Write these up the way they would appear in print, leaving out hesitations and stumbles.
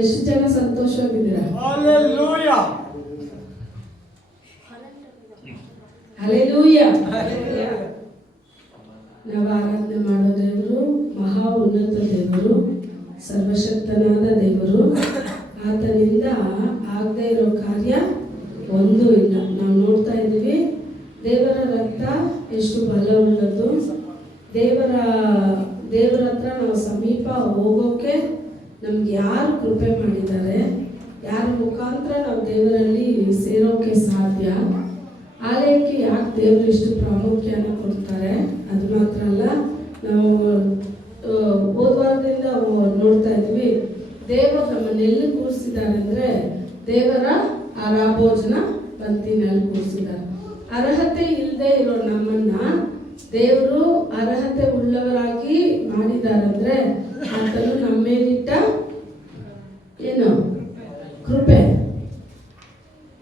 ಎಷ್ಟು ಜನ ಸಂತೋಷವಾಗಿದ್ದೀರಾ? Hallelujah hallelujah. ನಾವು ಆರಾಧನೆ ಮಾಡೋ ದೇವರು ಮಹಾ ಉನ್ನತ ದೇವರು, ಸರ್ವಶಕ್ತನಾದ ದೇವರು. ಆತನಿಂದ ಆಗದೆ ಇರೋ ಕಾರ್ಯ ಒಂದೂ ಇಲ್ಲ. ನಾವು ನೋಡ್ತಾ ಇದ್ದೀವಿ ದೇವರ ರಕ್ತ ಎಷ್ಟು ಬಲವುಳ್ಳದ್ದು. ದೇವರ ಹತ್ರ ನಾವು ಸಮೀಪ ಹೋಗೋಕ್ಕೆ ನಮ್ಗೆ ಯಾರು ಕೃಪೆ ಮಾಡಿದ್ದಾರೆ, ಯಾರ ಮುಖಾಂತರ ನಾವು ದೇವರಲ್ಲಿ ಸೇರೋಕೆ ಸಾಧ್ಯ. ಆಲಯಕ್ಕೆ ಯಾಕೆ ದೇವರು ಇಷ್ಟು ಪ್ರಾಮುಖ್ಯನ ಕೊಡ್ತಾರೆ? ಅದು ಮಾತ್ರ ಅಲ್ಲ, ನಾವು ಹೋದ ವಾರದಿಂದ ನೋಡ್ತಾ ಇದ್ವಿ ದೇವರು ನಮ್ಮನ್ನೆಲ್ಲಿ ಕೂರಿಸಿದ್ದಾರೆ ಅಂದರೆ ದೇವರ ಆರಾಭೋಜನ ಪಂಕ್ತಿನಲ್ಲಿ ಕೂರಿಸಿದ್ದಾರೆ. ಅರ್ಹತೆ ಇಲ್ಲದೆ ಇರೋ ನಮ್ಮನ್ನ ದೇವರು ಅರ್ಹತೆ ಉಳ್ಳವರಾಗಿ ಮಾಡಿದ್ದಾರೆ ಅಂದರೆ ಆತನು ನಮ್ಮೇಲಿಟ್ಟ ಏನು ಕೃಪೆ.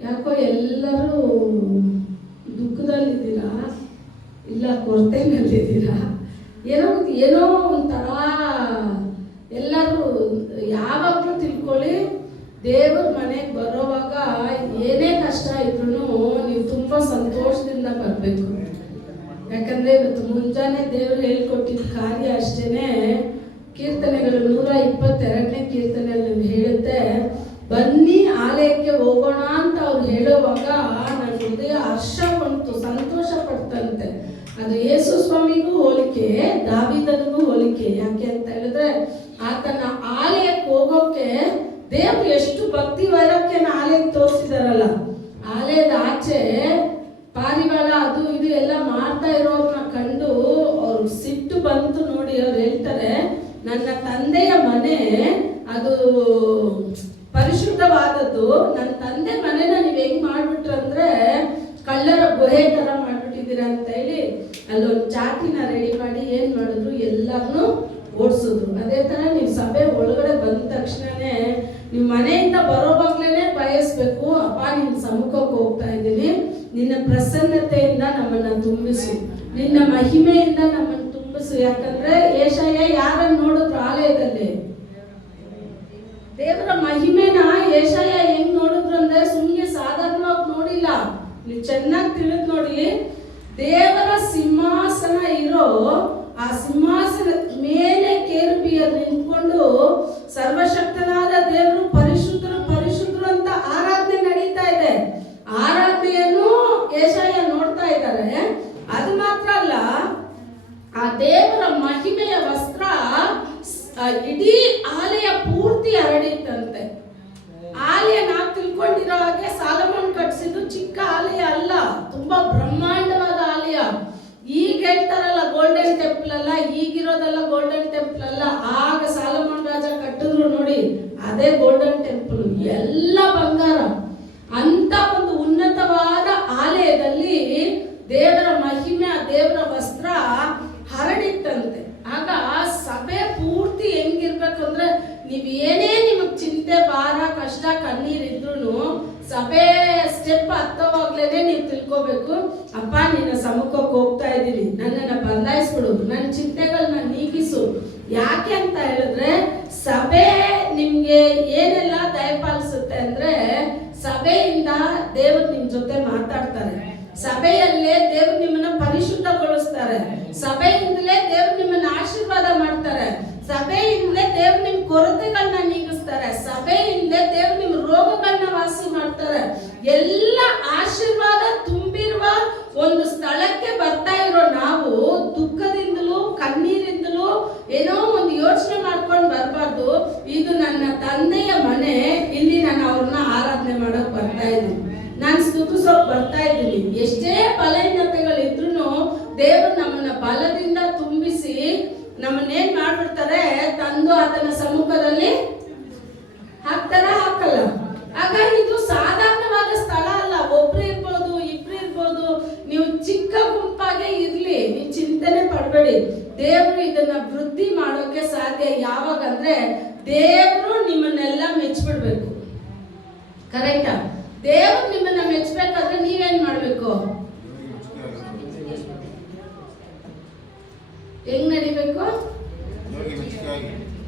ಯಾಕೋ ಎಲ್ಲರೂ ದುಃಖದಲ್ಲಿದ್ದೀರಾ, ಇಲ್ಲ ಕೊರತೆನಲ್ಲಿದ್ದೀರಾ, ಏನೋ ಒಂಥರ ಎಲ್ಲರೂ ಯಾವಾಗಲೂ ತಿಳ್ಕೊಳ್ಳಿ, ದೇವ್ರ ಮನೆಗೆ ಬರೋವಾಗ ಏನೇ ಕಷ್ಟ ಇದ್ರೂ ನೀವು ತುಂಬ ಸಂತೋಷದಿಂದ ಬರಬೇಕು. ಯಾಕಂದರೆ ಇವತ್ತು ಮುಂಜಾನೆ ದೇವರು ಹೇಳ್ಕೊಟ್ಟಿದ್ದ ಕಾರ್ಯ ಅಷ್ಟೇ. ಕೀರ್ತನೆಗಳು 122ನೇ ಕೀರ್ತನೆಯಲ್ಲಿ ಹೇಳುತ್ತೆ, ಬನ್ನಿ ಆಲಯಕ್ಕೆ ಹೋಗೋಣ ಅಂತ ಅವ್ರು ಹೇಳುವಾಗ ನನ್ನ ಹೃದಯ ಹರ್ಷವಂತು, ಸಂತೋಷ ಪಡ್ತಂತೆ. ಅದು ಯೇಸು ಸ್ವಾಮಿಗೂ ಹೋಲಿಕೆ, ದಾವೀದನಿಗೂ ಹೋಲಿಕೆ. ಯಾಕೆ ಅಂತ ಹೇಳಿದ್ರೆ ಆತನ ಆಲಯಕ್ಕೆ ಹೋಗೋಕೆ ದೇವರು ಎಷ್ಟು ಭಕ್ತಿ ವೈರಾಗ್ಯನ ಆಲಯಕ್ಕೆ ತೋರಿಸಿದಾರಲ್ಲ. ಆಲಯದ ಆಚೆ ಪಾರಿವಾಳ ಅದು ಇದು ಎಲ್ಲ ಮಾಡ್ತಾ ಇರೋರನ್ನ ಕಂಡು ಅವ್ರು ಸಿಟ್ಟು ಬಂತು ನೋಡಿ. ಅವ್ರು ಹೇಳ್ತಾರೆ, ನನ್ನ ತಂದೆಯ ಮನೆ ಅದು ಪರಿಶುದ್ಧವಾದದ್ದು, ನನ್ನ ತಂದೆ ಮನೆನ ನೀವು ಹೆಂಗ್ ಮಾಡ್ಬಿಟ್ರಂದ್ರೆ ಕಳ್ಳರ ಗುಹೆ ತರ ಮಾಡ್ಬಿಟ್ಟಿದ್ದೀರಾ ಅಂತ ಹೇಳಿ ಅಲ್ಲೊಂದು ಚಾಟಿನ ರೆಡಿ ಮಾಡಿ ಏನ್ ಮಾಡಿದ್ರು, ಎಲ್ಲರನ್ನೂ ಓಡಿಸಿದ್ರು. ಅದೇ ತರ ನೀವು ಸಭೆ ಒಳಗಡೆ ಬಂದ ತಕ್ಷಣನೇ ನೀವು ಮನೆಯಿಂದ ಬರೋವಾಗ್ಲೇನೆ ಬಯಸ್ಬೇಕು, ಅಪ್ಪ ನಿನ್ನ ಸಮ್ಮುಖಕ್ಕೆ ಹೋಗ್ತಾ ಇದ್ದೀನಿ, ನಿನ್ನ ಪ್ರಸನ್ನತೆಯಿಂದ ನಮ್ಮನ್ನ ತುಂಬಿಸು, ನಿನ್ನ ಮಹಿಮೆಯಿಂದ ನಮ್ಮನ್ನು ತುಂಬಿಸು. ಯಾಕಂದ್ರೆ ಯೆಶಾಯ ಯಾರನ್ನು ನೋಡಿದ್ರು ಆಲಯದಲ್ಲಿ? ದೇವರ ಮಹಿಮೆನ ಯೆಶಾಯ ಹೆಂಗ್ ನೋಡಿದ್ರು ಅಂದ್ರೆ ಸುಮ್ಮನೆ ಸಾಧಾರಣವಾಗಿ ನೋಡಿಲ್ಲ. ನೀವು ಚೆನ್ನಾಗಿ ತಿಳಿದು ನೋಡಿ, ದೇವರ ಸಿಂಹಾಸನ ಇರೋ ಆ ಸಿಂಹಾಸನ ಮೇಲೆ ಕೇರುಬಿಯರು ನಿಂತ್ಕೊಂಡು ಸರ್ವಶಕ್ತನಾದ ದೇವರು ಪರಿಶುದ್ಧರು ಪರಿಶುದ್ಧರು ಅಂತ ಆರಾಧನೆ ನಡೀತಾ ಇದೆ. ಆರಾಧನೆಯನ್ನು ಯೆಶಾಯ ನೋಡ್ತಾ ಇದ್ದಾರೆ. ಅದು ಮಾತ್ರ ಅಲ್ಲ, ಆ ದೇವರ ಮಹಿಮೆಯ ವಸ್ತ್ರ ಇಡೀ ಆಲಯ ಪೂರ್ತಿ ಹರಡಿತ್ತಂತೆ. ಆಲಯ ನಾವು ತಿಳ್ಕೊಂಡಿರೋ ಹಾಗೆ ಸಾಲಮೋನ್ ಕಟ್ಟಿಸಿದ್ದು ಚಿಕ್ಕ ಆಲಯ ಅಲ್ಲ, ತುಂಬಾ ಬ್ರಹ್ಮಾಂಡವಾದ ಆಲಯ. ಈಗ ಹೇಳ್ತಾರಲ್ಲ ಗೋಲ್ಡನ್ ಟೆಂಪಲ್ ಅಲ್ಲ, ಈಗಿರೋದೆಲ್ಲ ಗೋಲ್ಡನ್ ಟೆಂಪಲ್ ಅಲ್ಲ. ಆಗ ಸಾಲಮೋನ್ ರಾಜ ಕಟ್ಟಿದ್ರು ನೋಡಿ, ಅದೇ ಗೋಲ್ಡನ್ ಟೆಂಪಲ್, ಎಲ್ಲ ಬಂಗಾರ. ಅಂತ ಒಂದು ಉನ್ನತವಾದ ಆಲಯದಲ್ಲಿ ದೇವರ ಮಹಿಮೆ, ದೇವರ ವಸ್ತ್ರ ಹರಡಿತ್ತಂತೆ. ಆಗ ಸಭೆ ಪೂರ್ತಿ ಹೆಂಗಿರ್ಬೇಕಂದ್ರೆ, ನೀವು ಏನೇ ನಿಮಗೆ ಚಿಂತೆ, ಭಾರ, ಕಷ್ಟ, ಕಣ್ಣೀರಿದ್ರು ಸಭೆ ಸ್ಟೆಪ್ ಹತ್ತವಾಗ್ಲೇನೆ ನೀವು ತಿಳ್ಕೋಬೇಕು, ಅಪ್ಪ ನಿನ್ನ ಸಮ್ಮುಖಕ್ಕೆ ಹೋಗ್ತಾ ಇದ್ದೀನಿ, ನನ್ನನ್ನು ಬದಲಾಯಿಸ್ಬಿಡು, ನನ್ನ ಚಿಂತೆಗಳನ್ನ ನೀಗಿಸು. ಯಾಕೆ ಅಂತ ಹೇಳಿದ್ರೆ ಸಭೆ ನಿಮ್ಗೆ ಏನೆಲ್ಲ ದಯಪಾಲಿಸುತ್ತೆ ಅಂದ್ರೆ, ಸಭೆಯಿಂದ ದೇವರು ನಿಮ್ ಜೊತೆ ಮಾತಾಡ್ತಾರೆ, ಸಭೆಯಲ್ಲೇ ದೇವರು ನಿಮ್ಮನ್ನ ಪರಿಶುದ್ಧಗೊಳಿಸ್ತಾರೆ, ಸಭೆಯಿಂದಲೇ ದೇವರು ನಿಮ್ಮನ್ನ ಆಶೀರ್ವಾದ ಮಾಡ್ತಾರೆ, ಸಭೆಯಿಂದಲೇ ದೇವರು ನಿಮ್ ಕೊರತೆಗಳನ್ನ ನೀಗಿಸ್ತಾರೆ, ಸಭೆಯಿಂದಲೇ ದೇವರು ನಿಮ್ ರೋಗಗಳನ್ನ ವಾಸಿ ಮಾಡ್ತಾರೆ. ಎಲ್ಲ ಆಶೀರ್ವಾದ ತುಂಬಿರುವ ಒಂದು ಸ್ಥಳಕ್ಕೆ ಬರ್ತಾ ಇರೋ ನಾವು ದುಃಖದಿಂದಲೂ ಕಣ್ಣೀರಿಂದಲೂ ಏನೋ ಒಂದು ಯೋಚನೆ ಮಾಡ್ಕೊಂಡು ಬರಬಾರ್ದು. ಇದು ನನ್ನ ತಂದೆಯ ಮನೆ, ಇಲ್ಲಿ ನಾನು ಅವ್ರನ್ನ ಆರಾಧನೆ ಮಾಡಕ್ ಬರ್ತಾ ಇದ್ದೀನಿ, ನಾನು ಸ್ತುತಿಸೋಕ್ ಬರ್ತಾ ಇದ್ದೀನಿ. ಎಷ್ಟೇ ಬಲಹೀನತೆಗಳಿದ್ರು ದೇವರು ನಮ್ಮನ್ನ ಬಲದಿಂದ ತುಂಬಿಸಿ ನಮ್ಮನ್ನೇನ್ ಮಾಡ್ಬಿಡ್ತಾರೆ, ತಂದು ಆತನ ಸಮ್ಮುಖದಲ್ಲಿ ಹಾಕಲ್ಲ. ಆಗ ಇದು ಸಾಧಾರಣವಾದ ಸ್ಥಳ ಅಲ್ಲ. ಒಬ್ರು ಇರ್ಬೋದು, ಇಬ್ರು ಇರ್ಬೋದು, ನೀವು ಚಿಕ್ಕ ಗುಂಪಾಗೆ ಇರ್ಲಿ, ನೀವು ಚಿಂತನೆ ಪಡಬೇಡಿ. ದೇವರು ಇದನ್ನ ವೃದ್ಧಿ ಮಾಡೋಕೆ ಸಾಧ್ಯ ಯಾವಾಗ ಅಂದ್ರೆ ದೇವರು ನಿಮ್ಮನ್ನೆಲ್ಲ ಮೆಚ್ಚಿಬಿಡ್ಬೇಕು. ಕರೆಕ್ಟಾ? ದೇವರು ನಿಮ್ಮನ್ನ ಮೆಚ್ಚಬೇಕಾದ್ರೆ ನೀವೇನ್ ಮಾಡ್ಬೇಕು? ಹೆಂಗ್ ನಡಿಬೇಕು?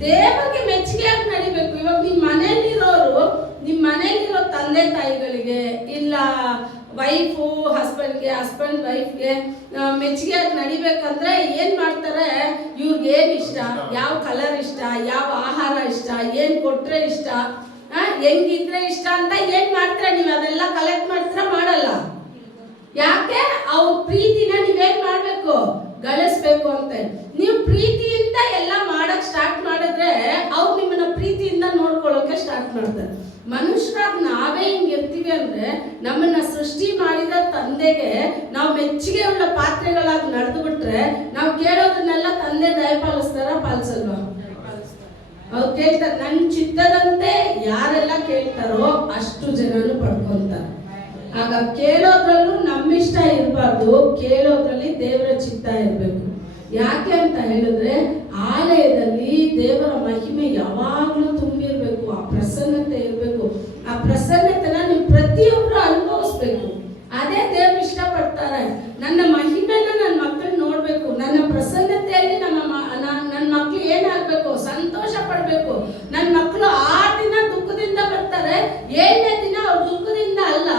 ದೇವರಿಗೆ ಮೆಚ್ಚುಗೆಯಾಗಿ ನಡಿಬೇಕು. ಇವಾಗ ನಿಮ್ಮ ಮನೆಯಲ್ಲಿರೋ ತಂದೆ ತಾಯಿಗಳಿಗೆ ಇಲ್ಲ ವೈಫು ಹಸ್ಬೆಂಡ್ಗೆ, ಹಸ್ಬೆಂಡ್ ವೈಫ್ಗೆ ಮೆಚ್ಚುಗೆಯಾಗಿ ನಡಿಬೇಕಂದ್ರೆ ಏನ್ ಮಾಡ್ತಾರೆ, ಇವ್ರಿಗೆ ಏನ್ ಇಷ್ಟ, ಯಾವ ಕಲರ್ ಇಷ್ಟ, ಯಾವ ಆಹಾರ ಇಷ್ಟ, ಏನ್ ಕೊಟ್ರೆ ಇಷ್ಟ, ಹೆಂಗಿದ್ರೆ ಇಷ್ಟ ಅಂತ ಏನ್ ಮಾಡ್ತಾರೆ, ನೀವು ಅದೆಲ್ಲ ಕಲೆಕ್ಟ್ ಮಾಡ್ತೀರಾ? ಮಾಡಲ್ಲ. ಯಾಕೆ? ಅವ್ರ ಪ್ರೀತಿನ ನೀವೇನ್ ಮಾಡ್ಬೇಕು, ಗಳಿಸ್ಬೇಕು ಅಂತ. ನೀವು ಪ್ರೀತಿಯಿಂದ ಎಲ್ಲ ಮಾಡಕ್ ಸ್ಟಾರ್ಟ್ ಮಾಡಿದ್ರೆ ಅವ್ರು ನಿಮ್ಮನ್ನ ಪ್ರೀತಿಯಿಂದ ನೋಡ್ಕೊಳ್ಳೋಕೆ ಸ್ಟಾರ್ಟ್ ಮಾಡ್ತಾರೆ. ಮನುಷ್ಯರಾಗ ನಾವೇ ಹಿಂಗಿರ್ತೀವಿ ಅಂದ್ರೆ ನಮ್ಮನ್ನ ಸೃಷ್ಟಿ ಮಾಡಿದ ತಂದೆಗೆ ನಾವು ಮೆಚ್ಚುಗೆ ಉಳ್ಳ ಪಾತ್ರೆಗಳಾಗಿ ನಡೆದು ಬಿಟ್ರೆ ನಾವು ಕೇಳೋದನ್ನೆಲ್ಲ ತಂದೆ ದಯಪಾಲಿಸ್ತಾರ, ಪಾಲಿಸಲ್ವಾ? ಅವ್ರು ಕೇಳ್ತಾರೆ, ನನ್ನ ಚಿತ್ತದಂತೆ ಯಾರೆಲ್ಲ ಕೇಳ್ತಾರೋ ಅಷ್ಟು ಜನನು ಪಡ್ಕೊಂತಾರೆ. ಆಗ ಕೇಳೋದ್ರಲ್ಲೂ ನಮ್ಮಿಷ್ಟ ಇರಬಾರ್ದು, ಕೇಳೋದ್ರಲ್ಲಿ ದೇವರ ಚಿತ್ತ ಇರಬೇಕು. ಯಾಕೆ ಅಂತ ಹೇಳಿದ್ರೆ ಆಲಯದಲ್ಲಿ ದೇವರ ಮಹಿಮೆ ಯಾವಾಗಲೂ ತುಂಬಿರ್ಬೇಕು, ಆ ಪ್ರಸನ್ನತೆ ಇರಬೇಕು. ಆ ಪ್ರಸನ್ನತೆನ ನೀವು ಪ್ರತಿಯೊಬ್ಬರು ಅನುಭವಿಸ್ಬೇಕು. ಅದೇ ದೇವರು ಇಷ್ಟಪಡ್ತಾರೆ. ನನ್ನ ಮಹಿಮೆನ ನನ್ನ ಮಕ್ಕಳು ನೋಡ್ಬೇಕು, ನನ್ನ ಪ್ರಸನ್ನತೆಯಲ್ಲಿ ನನ್ನ ಮಕ್ಕಳು ಏನಾಗಬೇಕು, ಸಂತೋಷ ಪಡಬೇಕು. ನನ್ನ ಮಕ್ಕಳು 6 ದಿನ ದುಃಖದಿಂದ ಬರ್ತಾರೆ, 7ನೇ ದಿನ ಅವ್ರ ದುಃಖದಿಂದ ಅಲ್ಲ,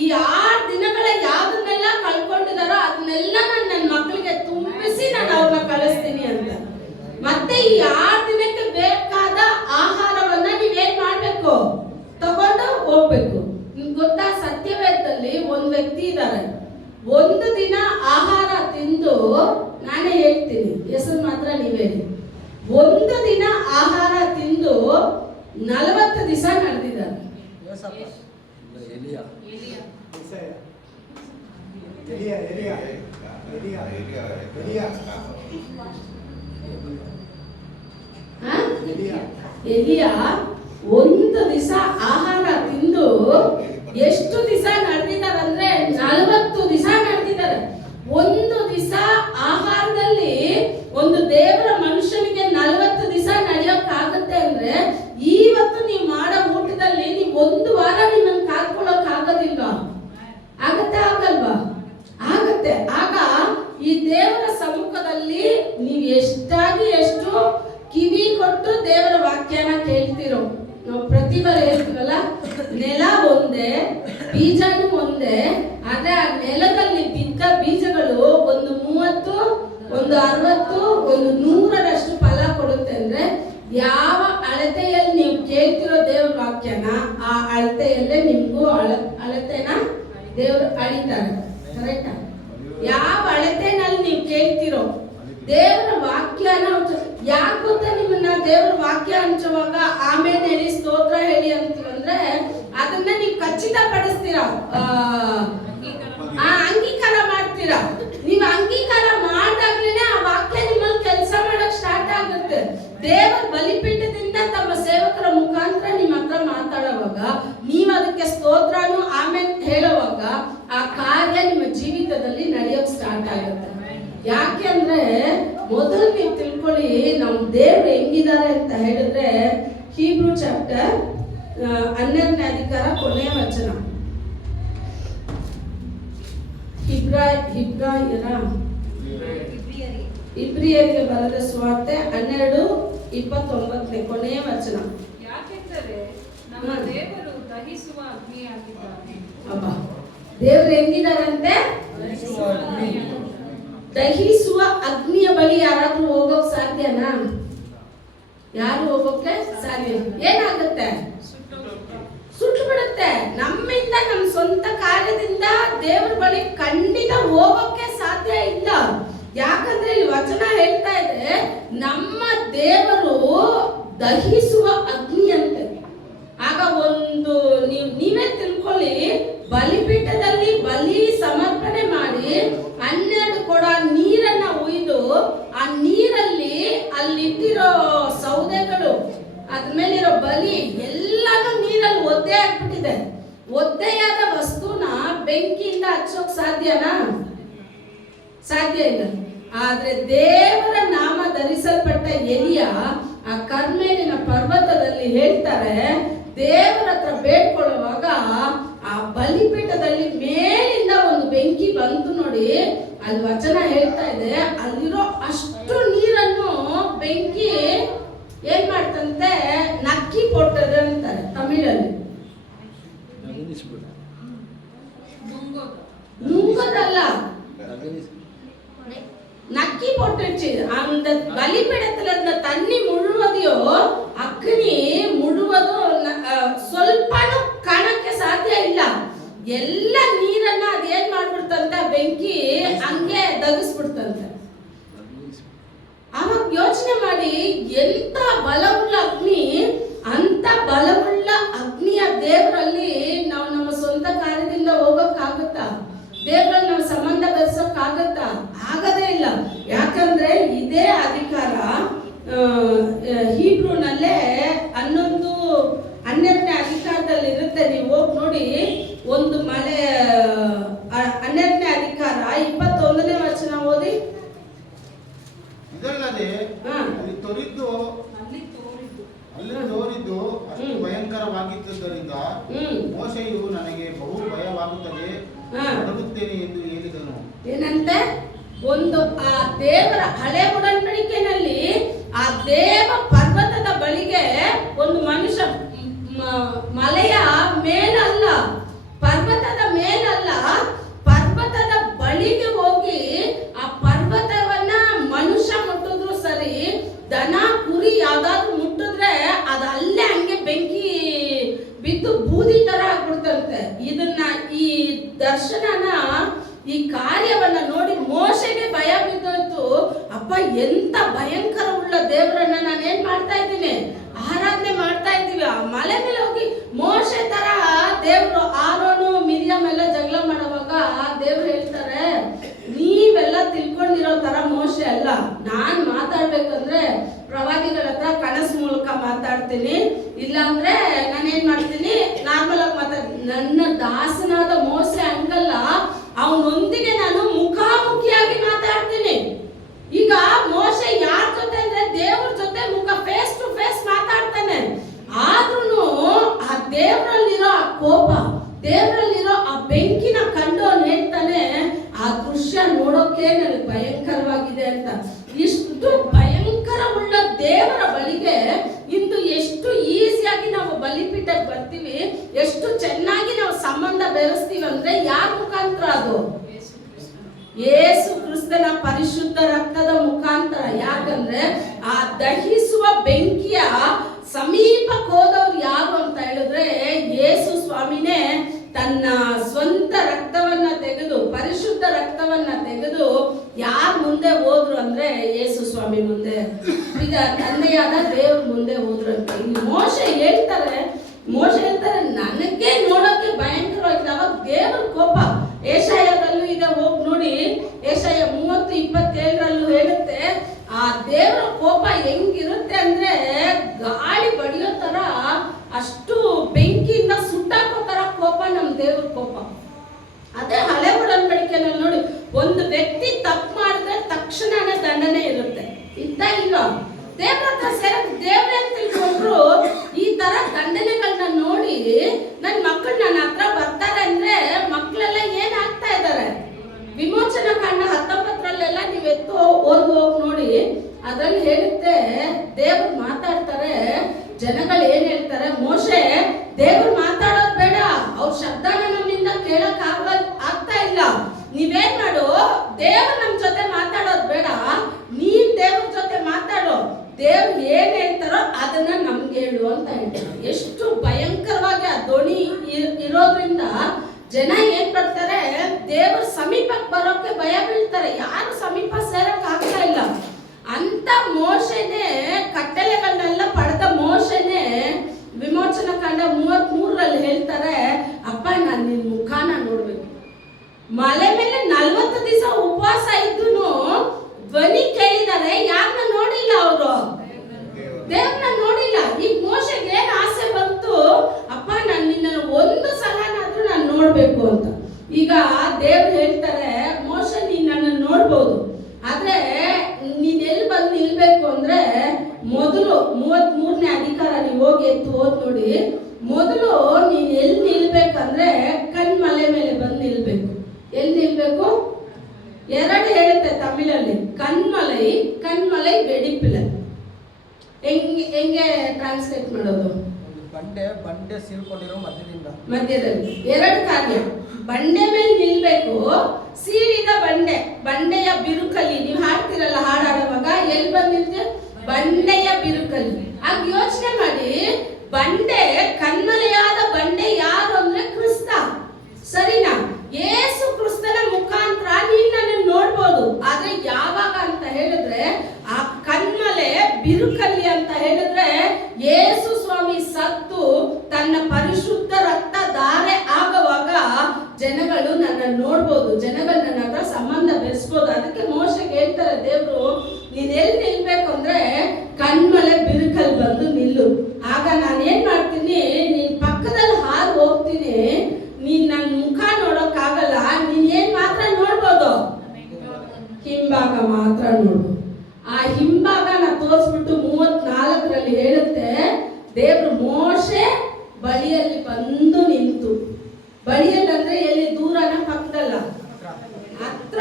ಈ 6 ದಿನಗಳ ಯಾವ್ದನ್ನೆಲ್ಲ ಕಳ್ಕೊಂಡಿದಾರೋ ಅದನ್ನೆಲ್ಲ ನಾನು ನನ್ನ ಮಕ್ಕಳಿಗೆ ತುಂಬಿಸಿ ನಾನು ಅವ್ರನ್ನ ಕಳಿಸ್ತೀನಿ ಅಂತ. ಮತ್ತೆ ಈ 6 ದಿನಕ್ಕೆ ಬೇಕಾದ ಆಹಾರವನ್ನ ನೀವೇನ್ ಮಾಡ್ಬೇಕು, ತಗೊಂಡು ಹೋಗ್ಬೇಕು. ನಿಮ್ಗೆ ಗೊತ್ತಾ, ಸತ್ಯವೇದದಲ್ಲಿ ಒಂದು ವ್ಯಕ್ತಿ ಇದ್ದಾರೆ, 1 ದಿನ ಆಹಾರ ತಿಂದು, ನಾನೇ ಹೇಳ್ತೀನಿ ಹೆಸರು ಮಾತ್ರ ನೀವ್ ಹೇಳಿ, 1 ದಿನ ಆಹಾರ ತಿಂದು 40 ದಿವಸ ನಡೆದಿದ್ದಾರೆ. ಎಲಿಯ 1 ದಿವಸ ಆಹಾರ ತಿಂದು ಎಷ್ಟು ದಿವಸ ನಡೆದಿದ್ದಾರೆ ಅಂದ್ರೆ 40 ದಿವಸ ನಡೆದಿದ್ದಾರೆ. 1 ದಿವಸ ಆಹಾರದಲ್ಲಿ ಒಂದು ದೇವರ ಮನುಷ್ಯನಿಗೆ 40 ದಿವಸ ನಡೆಯೋಕ್ಕಾಗತ್ತೆ ಅಂದ್ರೆ ಇವತ್ತು ನೀವು ಮಾಡೋ ಊಟದಲ್ಲಿ ನೀವು 1 ವಾರ ನಿಮ್ಮನ್ನು ಕಾದ್ಕೊಳ್ಳೋಕ್ ಆಗೋದಿಲ್ವಾ? ಆಗತ್ತೆ? ಆಗಲ್ವಾ? ಆಗತ್ತೆ. ಆಗ ಈ ದೇವರ ಸಮ್ಮುಖದಲ್ಲಿ ನೀವು ಎಷ್ಟು ಕಿವಿ ಕೊಟ್ಟು ದೇವರ ವಾಕ್ಯನ ಕೇಳ್ತಿರೋ. ನಾವು ಪ್ರತಿ ಬಾರಿ ಹೇಳ್ತೀವಲ್ಲ, ನೆಲ ಒಂದೇ, ಬೀಜನೂ ಒಂದೇ, ಆದ್ರೆ ಆ ನೆಲದಲ್ಲಿ ಬಿದ್ದ ಬೀಜಗಳು ಒಂದು 30, ಒಂದು 60, ಒಂದು 100ರಷ್ಟು ಫಲ ಕೊಡುತ್ತೆ. ಅಂದ್ರೆ ಯಾವ ಅಳತೆಯಲ್ಲಿ ನೀವು ಕೇಳ್ತಿರೋ ದೇವ್ರ ವಾಕ್ಯನ ಆ ಅಳತೆಯಲ್ಲೇ ನಿಮ್ಗೂ ಅಳತೆನ ದೇವ್ರು ಅಳಿತಾರೆ. ಕರೆಕ್ಟಾ? ಯಾವ ಅಳತೆನಲ್ಲಿ ನೀವು ಕೇಳ್ತಿರೋ ದೇವರ ವಾಕ್ಯನ, ಯಾಕೆ ಗೊತ್ತಾ ನಿಮ್ಮನ್ನ ದೇವರ ವಾಕ್ಯ ಹಂಚುವಾಗ ಆಮೇಲೆ ಹೇಳಿ ಸ್ತೋತ್ರ ಹೇಳಿ ಅಂತೀವಂದ್ರೆ ಅದನ್ನ ನೀವು ಖಚಿತಪಡಿಸ್ತೀರಾ, ಅಂಗೀಕಾರ ಮಾಡ್ತೀರಾ. ನೀವು ಅಂಗೀಕಾರ ಮಾಡಿದಾಗ್ಲೇನೆ ಆ ವಾಕ್ಯ ನಿಮ್ಮಲ್ಲಿ ಕೆಲಸ ಮಾಡಕ್ ಸ್ಟಾರ್ಟ್ ಆಗುತ್ತೆ. ದೇವರ ಬಲಿಪೀಠದಿಂದ ತಮ್ಮ ಸೇವಕರ ಮುಖಾಂತರ ನಿಮ್ಮ ಹತ್ರ ಮಾತಾಡುವಾಗ ನೀವು ಅದಕ್ಕೆ ಸ್ತೋತ್ರನು ಆಮೇಲೆ ಹೇಳುವಾಗ ಆ ಕಾರ್ಯ ನಿಮ್ಮ ಜೀವಿತದಲ್ಲಿ ನಡೆಯೋಕ್ ಸ್ಟಾರ್ಟ್ ಆಗುತ್ತೆ. ಯಾಕೆ ಅಂದ್ರೆ ಮೊದಲು ನೀವು ತಿಳ್ಕೊಳ್ಳಿ, ನಮ್ಮ ದೇವ್ರು ಹೆಂಗಿದ್ದಾರೆ ಅಂತ ಹೇಳಿದ್ರೆ ಹೀಬ್ರೂ ಚಾಪ್ಟರ್ 12ನೇ ಅಧಿಕಾರ ಕೊನೆಯ ವಚನ. ಇಬ್ರಿಯರಿಗೆ ಬರೆದ ಸುವಾರ್ತೆ 12:29 ಕೊನೆಯ ವಚನ. ಯಾಕೆಂದರೆ ನಮ್ಮ ದೇವರು ದಹಿಸುವ ಅಗ್ನಿಯಾಗಿದ್ದಾನೆ. ಅಬ್ಬಾ, ದೇವರು ಹೆಂಗಿದಾರಂತೆ? ದಹಿಸುವ ಅಗ್ನಿಯ ಬಳಿ ಯಾರಾದ್ರೂ ಹೋಗೋಕ್ ಸಾಧ್ಯನಾ? ಯಾರು ಹೋಗೋಕೆ ಸಾಧ್ಯ? ಏನಾಗುತ್ತೆ? ಸುಟ್ಟು ಬಿಡುತ್ತೆ. ನಮ್ಮಿಂದ ನಮ್ಮ ಸ್ವಂತ ಕಾರ್ಯದಿಂದ ದೇವರ ಬಳಿ ಖಂಡಿತ ಹೋಗೋಕೆ ಸಾಧ್ಯ ಇಲ್ಲ. ಯಾಕಂದ್ರೆ ಇಲ್ಲಿ ವಚನ ಹೇಳ್ತಾ ಇದೆ, ನಮ್ಮ ದೇವರು ದಹಿಸುವ ಅಗ್ನಿ ಅಂತೆ. ಆಗ ಒಂದು ನೀವೇ ತಿಳ್ಕೊಳ್ಳಿ, ಬಲಿಪೀಠದಲ್ಲಿ ಬಲಿ ಸಮರ್ಪಣೆ ಮಾಡಿ 12 ಕೊಡ ನೀರನ್ನ ಉಯ್ದು ಆ ನೀರಲ್ಲಿ ಅಲ್ಲಿಟ್ಟಿರೋ ಸೌದೆಗಳು, ಅದ್ಮೇಲಿರೋ ಬಲಿ ಎಲ್ಲಾನು ನೀರಲ್ಲಿ ಒದ್ದೆ ಆಗ್ಬಿಟ್ಟಿದೆ. ಒದ್ದೆಯಾದ ವಸ್ತುನ ಬೆಂಕಿಯಿಂದ ಹಚ್ಚೋಕ್ ಸಾಧ್ಯನಾ? ಸಾಧ್ಯ ಇಲ್ಲ. ಆದ್ರೆ ದೇವರ ನಾಮ ಧರಿಸಲ್ಪಟ್ಟ ಎಲಿಯ ಆ ಕರ್ಮೇಲಿನ ಪರ್ವತದಲ್ಲಿ ಹೇಳ್ತಾರೆ, ದೇವರ ಹತ್ರ ಬೇಡ್ಕೊಳ್ಳುವಾಗ ಆ ಬಲಿಪೀಠದಲ್ಲಿ ಮೇಲಿಂದ ಒಂದು ಬೆಂಕಿ ಬಂತು ನೋಡಿ. ಅಲ್ಲಿ ವಚನ ಹೇಳ್ತಾ ಇದೆ, ಅಲ್ಲಿರೋ ಅಷ್ಟು ನೀರನ್ನು ಬೆಂಕಿ ಏನ್ அக்கி போட்டு வச்சு அந்த பலிபீடத்துல இருந்த தண்ணி முழுவதையோ அக்னி முழுவதும் ಸ್ವಲ್ಪನೂ ಕಾಣಕ್ಕೆ ಸಾಧ್ಯ ಇಲ್ಲ. ಎಲ್ಲ ನೀರನ್ನ ಅದೇನ್ ಮಾಡ್ಬಿಡ್ತಂತ ಬೆಂಕಿ ಹಂಗೆ ದಗಿಸ್ಬಿಡ್ತಂತೆ. ಅವಾಗ ಯೋಚನೆ ಮಾಡಿ, ಎಂತ ಬಲವುಳ್ಳ ಅಗ್ನಿ, ಅಂತ ಬಲವುಳ್ಳ ಅಗ್ನಿಯ ದೇವರಲ್ಲಿ ನಾವು ನಮ್ಮ ಸ್ವಂತ ಕಾರ್ಯದಿಂದ ಹೋಗಕ್ಕಾಗುತ್ತಾ? ದೇವರಲ್ಲಿ ನಾವು ಸಂಬಂಧ ಬೆರೆಸೋಕ್ಕಾಗತ್ತಾ? ಆಗದೇ ಇಲ್ಲ. ಯಾಕಂದ್ರೆ ಇದೇ ಅಧಿಕಾರ ಹೀಬ್ರೂನಲ್ಲೇ 12ನೇ ಅಧಿಕಾರದಲ್ಲಿ ಇರುತ್ತೆ. ನೀವು ಹೋಗಿ ನೋಡಿ, ಒಂದು ಮಲೆ 12ನೇ ಅಧಿಕಾರ 21ನೇ ವಚನ ಓದಿ. ಇದಲ್ಲದೆ ಅಲ್ಲಿ ತೋರಿದ್ದು ಅಷ್ಟು ಭಯಂಕರವಾಗಿದ್ದರಿಂದ ಮೋಶೆಯು ನನಗೆ ಬಹು ಭಯವಾಗುತ್ತದೆ, ನಡುಗುತ್ತೇನೆ ಎಂದು ಹೇಳಿದನು. ಏನಂತೆ? ಒಂದು ಆ ದೇವರ ಹಳೆ ಉಡன்பಡಿಕೆಯಲ್ಲಿ ಆ ದೇವ ಪರ್ವತದ ಬಳಿಗೆ ಒಂದು ಮನುಷ್ಯ ಮಲೆಯ ಮೇಲಲ್ಲ, ಪರ್ವತದ ಮೇಲಲ್ಲ, ಪರ್ವತದ ಬಳಿಗೆ ಹೋಗಿ ಆ ಪರ್ವತವನ್ನ ಮನುಷ್ಯ ಮುಟ್ಟಿದ್ರು ಸರಿ, ದನ ಕುರಿ ಯಾವ್ದಾದ್ರು ಮುಟ್ಟಿದ್ರೆ ಅದು ಅಲ್ಲೇ ಹಂಗೆ ಬೆಂಕಿ ಬಿದ್ದು ಬೂದಿ ತರ ಆಗ್ಬಿಡ್ತಂತೆ. ಇದನ್ನ ಈ ದರ್ಶನನ ಈ ಕಾರ್ಯವನ್ನ ನೋಡಿ ಮೋಶೆಗೆ ಭಯ ಬಿದ್ದೋಯ್ತು. ಅಪ್ಪ, ಎಂತ ಭಯಂಕರ ಉಳ್ಳ ದೇವರನ್ನ ನಾನು ಏನ್ ಮಾಡ್ತಾ ಇದ್ದೀನಿ, ಆರಾಧನೆ ಮಾಡ್ತಾ ಇದ್ದೀವಿ. ಆ ಮಲೆ ಮೇಲೆ ಹೋಗಿ ಮೋಶೆ ತರ ದೇವ್ರು, ಆರೋನು ಮಿರಿಯಮ್ ಎಲ್ಲ ಜಗಳ ಮಾಡುವಾಗ ದೇವ್ರು ಹೇಳ್ತಾರೆ, ನೀವೆಲ್ಲ ತಿಳ್ಕೊಂಡಿರೋ ತರ ಮೋಶೆ ಅಲ್ಲ, ನಾನ್ ಮಾತಾಡ್ಬೇಕಂದ್ರೆ ಪ್ರವಾದಿಗಳ ಹತ್ರ ಕನಸು ಮೂಲಕ ಮಾತಾಡ್ತೀನಿ, ಇಲ್ಲಾಂದ್ರೆ ನಾನೇನ್ ಮಾಡ್ತೀನಿ, ನಾರ್ಮಲ್ ಆಗಿ ನನ್ನ ದಾಸನಾದ ಮೋಶೆ ಹಂಗಲ್ಲ, ಅವನೊಂದಿಗೆ ನಾನು ಮುಖಾಮುಖಿಯಾಗಿ ಮಾತಾಡ್ತೀನಿ. ಈಗ ಮೋಶೆ ಯಾರ ಜೊತೆ ಅಂದ್ರೆ ದೇವ್ರ ಜೊತೆ ಮುಖ ಫೇಸ್ ಟು ಫೇಸ್ ಮಾತಾಡ್ತಾನೆ. ಆದ್ರೂ ಆ ದೇವರಲ್ಲಿರೋ ಆ ಕೋಪ, ದೇವರಲ್ಲಿರೋ ಆ ಬೆಂಕಿನ ಕಂಡು ಅವನು ಹೇಳ್ತಾನೆ, ಆ ದೃಶ್ಯ ನೋಡೋಕೆ ನನಗೆ ಭಯಂಕರವಾಗಿದೆ ಅಂತ. ಇಷ್ಟು ಭಯಂಕರ ಉಳ್ಳ ದೇವರ ಬಳಿಗೆ ಇಂದು ಎಷ್ಟು ಈಸಿಯಾಗಿ ನಾವು ಬಲಿಪೀಠಕ್ಕೆ ಬರ್ತೀವಿ, ಎಷ್ಟು ಚೆನ್ನಾಗಿ ನಾವು ಸಂಬಂಧ ಬೆರೆಸ್ತೀವಿ ಅಂದ್ರೆ ಯಾರ ಮುಖಾಂತರ? ಅದು ಯೇಸು ಕ್ರಿಸ್ತನ ಪರಿಶುದ್ಧ ರಕ್ತದ ಮುಖಾಂತರ. ಯಾಕಂದ್ರೆ ಆ ದಹಿಸುವ ಬೆಂಕಿಯ ಸಮೀಪಕ್ಕೆ ಹೋದವ್ರು ಯಾರು ಅಂತ ಹೇಳಿದ್ರೆ ಯೇಸು ಸ್ವಾಮಿನೇ ತನ್ನ ಸ್ವಂತ ರಕ್ತವನ್ನ ತೆಗೆದು, ಪರಿಶುದ್ಧ ರಕ್ತವನ್ನ ತೆಗೆದು ಯಾರ ಮುಂದೆ ಹೋದ್ರು ಅಂದ್ರೆ ಯೇಸು ಸ್ವಾಮಿ ಮುಂದೆ, ಈಗ ತಂದೆಯಾದ ದೇವ್ರ ಮುಂದೆ ಹೋದ್ರು ಅಂತ. ಇಲ್ಲಿ ಮೋಶೆ ಹೇಳ್ತಾರೆ ನನಗೆ ನೋಡೋಕೆ ಭಯಂಕರವಾಗಿದೆ. ಅವಾಗ ದೇವರ ಕೋಪ ಏಷಾಯದಲ್ಲೂ ಇದೆ, ಹೋಗಿ ನೋಡಿ. ಏಷಾಯ 30:27 ಹೇಳುತ್ತೆ, ಆ ದೇವರ ಕೋಪ ಹೆಂಗಿರುತ್ತೆ ಅಂದ್ರೆ ಗಾಳಿ ಬಡಿಯೋ ತರ, ಅಷ್ಟು ಬೆಂಕಿಯಿಂದ ಸುಟ್ಟಾಕೋ ತರ ಕೋಪ ನಮ್ ದೇವ್ರ ಕೋಪ. ಅದೇ ಹಳೆ ಉಡன்பಡಿಕೆನಲ್ಲಿ ನೋಡಿ, ಒಂದು ವ್ಯಕ್ತಿ ತಪ್ಪು ಮಾಡಿದ್ರೆ ತಕ್ಷಣನೇ ದಂಡನೆ ಇರುತ್ತೆ. ಇದ್ದ ಇಲ್ಲ ದೇವ್ರ ಹತ್ರ ಸೇರಕ್ ದೇವ್ರೇನ್ ತಿಳ್ಕೊಂಡ್ರು, ಈ ತರ ದಂಡನೆಗಳನ್ನ ನೋಡಿ ನನ್ ಮಕ್ಕಳು ನನ್ನ ಹತ್ರ ಬರ್ತಾರೆ ಅಂದ್ರೆ ಮಕ್ಕಳೆಲ್ಲ ಏನ್ ಆಗ್ತಾ ಇದಾರೆ. ವಿಮೋಚನಾ ಕಾಂಡ 19 ನೀವ್ ಎತ್ತು ಹೋಗಿ ನೋಡಿ, ಅದ್ರಲ್ಲಿ ಹೇಳುತ್ತೆ, ದೇವ್ರು ಮಾತಾಡ್ತಾರೆ, ಜನಗಳು ಏನ್ ಹೇಳ್ತಾರೆ, ಮೋಶೆ ದೇವ್ರು ಮಾತಾಡೋದು ಬೇಡ, ಅವ್ರ ಶಬ್ದನ ನಮ್ಮಿಂದ ಕೇಳಕ್ ಆಗ್ತಾ ಇಲ್ಲ, ನೀವೇನ್ ಮಾಡು, ದೇವ್ರು ನಮ್ ಜೊತೆ ಮಾತಾಡೋದು ಬೇಡ, ನೀನ್ ದೇವ್ರ ಜೊತೆ ಮಾತಾಡೋ, ದೇವ್ರು ಏನ್ ಹೇಳ್ತಾರೋ ಅದನ್ನ ನಮ್ಗೆ ಹೇಳು ಅಂತ ಹೇಳ್ತಾರೆ. ಎಷ್ಟು ಭಯಂಕರವಾಗಿ ಆ ಧ್ವನಿ ಇರೋದ್ರಿಂದ ಜನ ಏನ್ ಮಾಡ್ತಾರೆ, ದೇವ್ರ ಸಮೀಪಕ್ಕೆ ಬರೋಕೆ ಭಯ ಬೀಳ್ತಾರೆ, ಯಾರು ಸಮೀಪ ಸೇರಕ್ ಆಗ್ತಾ ಇಲ್ಲ. ಅಂತ ಮೋಶೆನೇ ಕಟ್ಟಳೆಗಳನ್ನೆಲ್ಲ ಪಡೆದ ಮೋಶೆನೇ ವಿಮೋಚನಾ ಕಾಂಡ 33 ಹೇಳ್ತಾರೆ, ಅಪ್ಪ ನಾನು ನಿನ್ ಮುಖಾನ ನೋಡ್ಬೇಕು. ಮಲೆ ಮೇಲೆ 40 ದಿವಸ ಉಪವಾಸ ಇದ್ದೂನು ಧ್ವನಿ ಕೇಳಿದ್ದಾರೆ, ಯಾರನ್ನ ನೋಡಿಲ್ಲ, ಅವರು ದೇವ್ರನ್ನ ನೋಡಿಲ್ಲ. ಈಗ ಮೋಶೆಗೆ ಏನ್ ಆಸೆ ಬಂತು, ಅಪ್ಪ ನಾನು ನಿನ್ನ ಒಂದು ಸಲನಾದ್ರೂ ನಾನು ನೋಡ್ಬೇಕು ಅಂತ. ಈಗ ದೇವ್ರು ಹೇಳ್ತಾರೆ, ಮೋಶೆ ನೀನ್ ನನ್ನ ನೋಡ್ಬೋದು, ಆದ್ರೆ ನೀನ್ ಎಲ್ಲಿ ಬಂದು ನಿಲ್ಬೇಕು ಅಂದ್ರೆ ಮೊದಲು 33ನೇ ಅಧಿಕಾರ ನೀವು ಹೋಗಿ ಎತ್ತು ಓದ್ ನೋಡಿ. ಮೊದಲು ನೀನ್ ಎಲ್ಲಿ ನಿಲ್ಬೇಕಂದ್ರೆ ಕಣ್ಮಲೆ ಮೇಲೆ ಬಂದು ನಿಲ್ಬೇಕು. ಎಲ್ಲಿ ನಿಲ್ಬೇಕು? 2 ಹೇಳುತ್ತೆ ತಮಿಳಲ್ಲಿ, ಕಣ್ಮಲೈ ಬೆಡಿಪಿಲೆ. ಹೆಂಗೆ ಟ್ರಾನ್ಸ್ಲೇಟ್ ಮಾಡೋದು? ಬಂಡೆ ಸೀಳ್ಕೊಂಡಿರೋ ಮಧ್ಯದಲ್ಲಿ 2 ಕಾರ್ಯ. ಬಂಡೆ ಮೇಲೆ ನಿಲ್ಬೇಕು, ಸೀಳಿದ ಬಂಡೆಯ ಬಿರುಕಲ್ಲಿ ನೀವು ಹಾಡ್ತಿರಲ್ಲ ಬಂಡೆಯ ಬಿರುಕಲ್ಲಿ. ಆಗ ಯೋಚನೆ ಮಾಡಿ, ಬಂಡೆ, ಕಣ್ಮಲೆಯಾದ ಬಂಡೆ ಯಾರು ಅಂದ್ರೆ ಕ್ರಿಸ್ತ, ಸರಿನಾ? ಯೇಸು ಕ್ರಿಸ್ತನ ಮುಖಾಂತರ ನೀನ್ ನನ್ನನ್ನು ನೋಡ್ಬೋದು. ಆದ್ರೆ ಯಾವಾಗ ಅಂತ ಹೇಳಿದ್ರೆ, ಆ ಕಣ್ಮಲೆ ಬಿರುಕಲ್ಲಿ ಅಂತ ಹೇಳಿದ್ರೆ ಯೇಸು ಸ್ವಾಮಿ ಸತ್ತು ತನ್ನ ಪರಿಶುದ್ಧ ರಕ್ತ ಧಾರೆ ಆಗುವಾಗ ಜನಗಳು ನನ್ನ ನೋಡ್ಬೋದು, ಜನಗಳು ನನ್ನ ಹತ್ರ ಸಂಬಂಧ ಬೆಳೆಸ್ಬೋದು. ಅದಕ್ಕೆ ಮೋಶೆಗೆ ಹೇಳ್ತಾರೆ ದೇವ್ರು, ನೀನ್ ಎಲ್ಲಿ ನಿಲ್ಬೇಕು ಅಂದ್ರೆ ಕಣ್ಮಲೆ ಬಿರುಕಲ್ಲಿ ಬಂದು ನಿಲ್ಲು. ಆಗ ನಾನು ಏನ್ ಮಾಡ್ತೀನಿ, ನೀನ್ ಪಕ್ಕದಲ್ಲಿ ಹಾದು ಹೋಗ್ತೀನಿ, ನೀನ್ ನನ್ನ ಮುಖ ನೋಡೋಕ್ಕಾಗಲ್ಲ, ನೀನ್ ಏನ್ ಮಾತ್ರ ನೋಡ್ಬೋದು, ಹಿಂಭಾಗ ಮಾತ್ರ ನೋಡು. ಆ ಹಿಂಭಾಗನ ತೋರಿಸ್ಬಿಟ್ಟು 34ರಲ್ಲಿ ಹೇಳುತ್ತೆ, ದೇವ್ರು ಮೋಶೆ ಬಳಿಯಲ್ಲಿ ಬಂದು ನಿಂತು. ಬಳಿಯಲ್ಲಿ ಅಂದ್ರೆ ಎಲ್ಲಿ, ದೂರನ ಪಕ್ಕದಲ್ಲ, ಹತ್ರ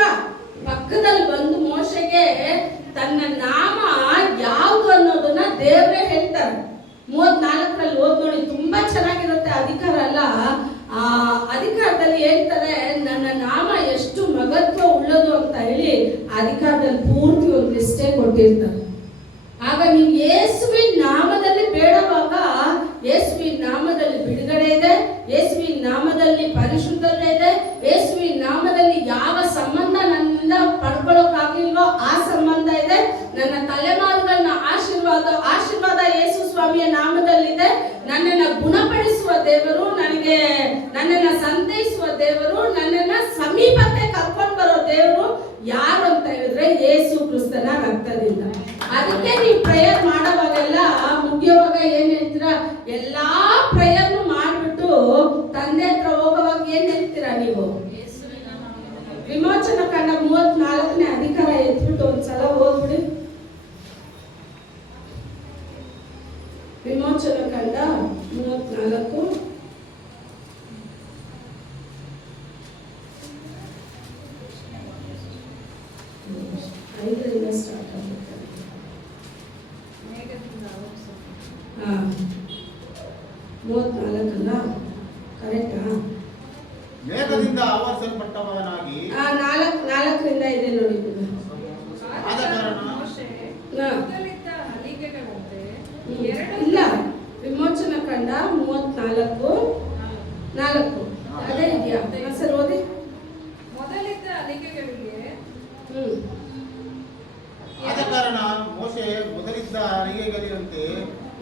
ಪಕ್ಕದಲ್ಲಿ ಬಂದು ಮೋಶೆಗೆ ತನ್ನ ನಾಮ ಯಾವುದು ಅನ್ನೋದನ್ನ ದೇವ್ರೇ ಹೇಳ್ತಾರೆ. 34ರಲ್ಲಿ ಓದ್ ನೋಡಿ, ತುಂಬಾ ಚೆನ್ನಾಗಿರುತ್ತೆ. ಅಧಿಕಾರ ಅಲ್ಲ, ಆ ಅಧಿಕಾರದಲ್ಲಿ ಹೇಳ್ತಾರೆ ನನ್ನ ನಾಮ ಎಷ್ಟು ಮಹತ್ವ ಉಳ್ಳದು ಅಂತ ಹೇಳಿ ಅಧಿಕಾರದಲ್ಲಿ ಪೂರ್ತಿ ಒಂದು ಲಿಸ್ಟೇ ಕೊಟ್ಟಿರ್ತಾರೆ. ಆಗ ನೀವು ಯೇಸುವಿನ ನಾಮದಲ್ಲಿ ಬೇಡವಾಗ ಯೇಸುವಿನ ನಾಮದಲ್ಲಿ ಬಿಡುಗಡೆ ಇದೆ, ಯೇಸುವಿನ ನಾಮದಲ್ಲಿ ಪರಿಶುದ್ಧತೆ ಇದೆ, ಯೇಸುವಿನ ನಾಮದಲ್ಲಿ ಯಾವ ಸಂಬಂಧ ನನ್ನಿಂದ ಪಡ್ಕೊಳ್ಳೋಕ್ಕಾಗಿಲ್ವೋ ಆ ಸಂಬಂಧ ಇದೆ. ನನ್ನ ತಲೆಮಾರುಗಳನ್ನ ಆಶೀರ್ವಾದ ಯೇಸು ಸ್ವಾಮಿಯ ನಾಮದಲ್ಲಿದೆ. ನನ್ನನ್ನು ಗುಣಪಡಿಸುವ ದೇವರು, ನನ್ನನ್ನು ಸಂತೈಸುವ ದೇವರು, ನನ್ನನ್ನು ಸಮೀಪಕ್ಕೆ ಕರ್ಕೊಂಡು ಬರೋ ದೇವರು ಯಾರು ಅಂತ ಹೇಳಿದ್ರೆ ಯೇಸು ಕ್ರಿಸ್ತನ ರಕ್ತದಿಂದ. ಅದಕ್ಕೆ ನೀವು ಪ್ರೇಯರ್ ಮಾಡೋವಾಗೆಲ್ಲ ಮುಗಿಯುವಾಗ ಏನ್ ಹೇಳ್ತೀರಾ, ಎಲ್ಲಾ ಪ್ರೇಯರ್ನು ಮಾಡ್ಬಿಟ್ಟು ತಂದೆ ಹತ್ರ ಹೋಗುವಾಗ ಏನ್ ಹೇಳ್ತೀರಾ ನೀವು? ವಿಮೋಚನ ಕಂಡ 34ನೇ ಅಧಿಕಾರ ಎತ್ಬಿಟ್ಟು ಒಂದ್ಸಲ ಓದ್ಬಿಡಿ. ವಿಮೋಚನ ಕಂಡ 34 5ರಿಂದ ಸ್ಟಾರ್ಟ್ ಆಗುತ್ತೆ. 34 ಅಲ್ಲ, ಕರೆಕ್ಟಾ? ಮೇಘದಿಂದ ಆವರಿಸಲ್ಪಟ್ಟವನಾಗಿ 4ರಿಂದ ಇದೆ ನೋಡಿ. ಆದ ಕಾರಣ ಮೋಶೆ ಮೊದಲಿದ್ದ ಹಲಿಗೆಗಳಂತೆ ಇಲ್ಲ, ವಿಮೋಚನ ಕಂಡ 34 ಅದೇ ಇದೆಯಾ ಸರ್? ಓದಿ. ಮೊದಲಿದ್ದ ಹಲಿಗೆಗಳಿಗೆ ಆದ ಕಾರಣ ಮೋಶೆ ಮೊದಲಿದ್ದ ಅರಿಗೆಗಳಿರಂತೆ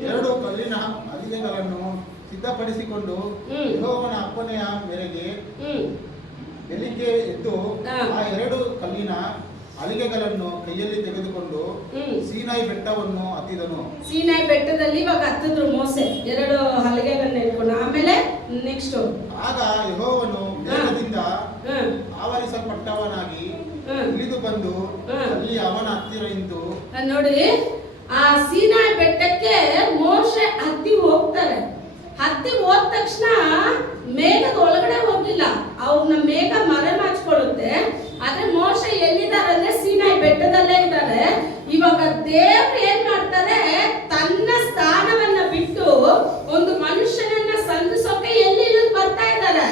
2 ಕಲ್ಲಿನ ಅರಿಗೆಗಳನ್ನು ಸಿದ್ಧಪಡಿಸಿಕೊಂಡು ಯೆಹೋವನ ಅಪ್ಪಣೆಯ ಮೇರೆಗೆ ಬೆಳಿಗ್ಗೆ ಎದ್ದು ಆ 2 ಕಲ್ಲಿನ ಹಲಿಗೆಗಳನ್ನು ಕೈಯಲ್ಲಿ ತೆಗೆದುಕೊಂಡು ಸೀನಾಯಿ ಬೆಟ್ಟವನ್ನು ಹತ್ತಿದನು. ಸೀನಾಯಿ ಬೆಟ್ಟದಲ್ಲಿ ಇವಾಗ ಹತ್ತಿದ್ರು ಮೋಸೆ 2 ಹಲಿಗೆಗಳನ್ನ ಇಟ್ಕೊಂಡು. ಆಮೇಲೆ ನೆಕ್ಸ್ಟ್, ಆಗ ಯೆಹೋವನು ಮೇಘದಿಂದ ಆವರಿಸಲ್ಪಟ್ಟವನಾಗಿ ಇಳಿದು ಬಂದು ಅಲ್ಲಿ ಅವನ ಹತ್ತಿರ ನಿಂತು. ನೋಡಿ, ಆ ಸೀನಾಯಿ ಬೆಟ್ಟಕ್ಕೆ ಮೋಶೆ ಹತ್ತಿ ಹೋಗ್ತಾರೆ. ಹತ್ತಿ ಹೋದ ತಕ್ಷಣ ಮೇಘದ ಒಳಗಡೆ ಹೋಗಿಲ್ಲ, ಅವ್ರನ್ನ ಮೇಘ ಮರೆಮಾಚ್ಕೊಳ್ಳುತ್ತೆ. ಆದ್ರೆ ಮೋಶೆ ಎಲ್ಲಿದ್ದಾರೆ ಅಂದ್ರೆ ಸೀನಾಯಿ ಬೆಟ್ಟದಲ್ಲೇ ಇದ್ದಾರೆ. ಇವಾಗ ದೇವ್ರು ಏನ್ ಮಾಡ್ತಾರೆ, ತನ್ನ ಸ್ಥಾನವನ್ನ ಬಿಟ್ಟು ಒಂದು ಮನುಷ್ಯನನ್ನ ಸಂಧಿಸೋಕೆ ಎಲ್ಲಿ ಇಳಿದು ಬರ್ತಾ ಇದ್ದಾರೆ?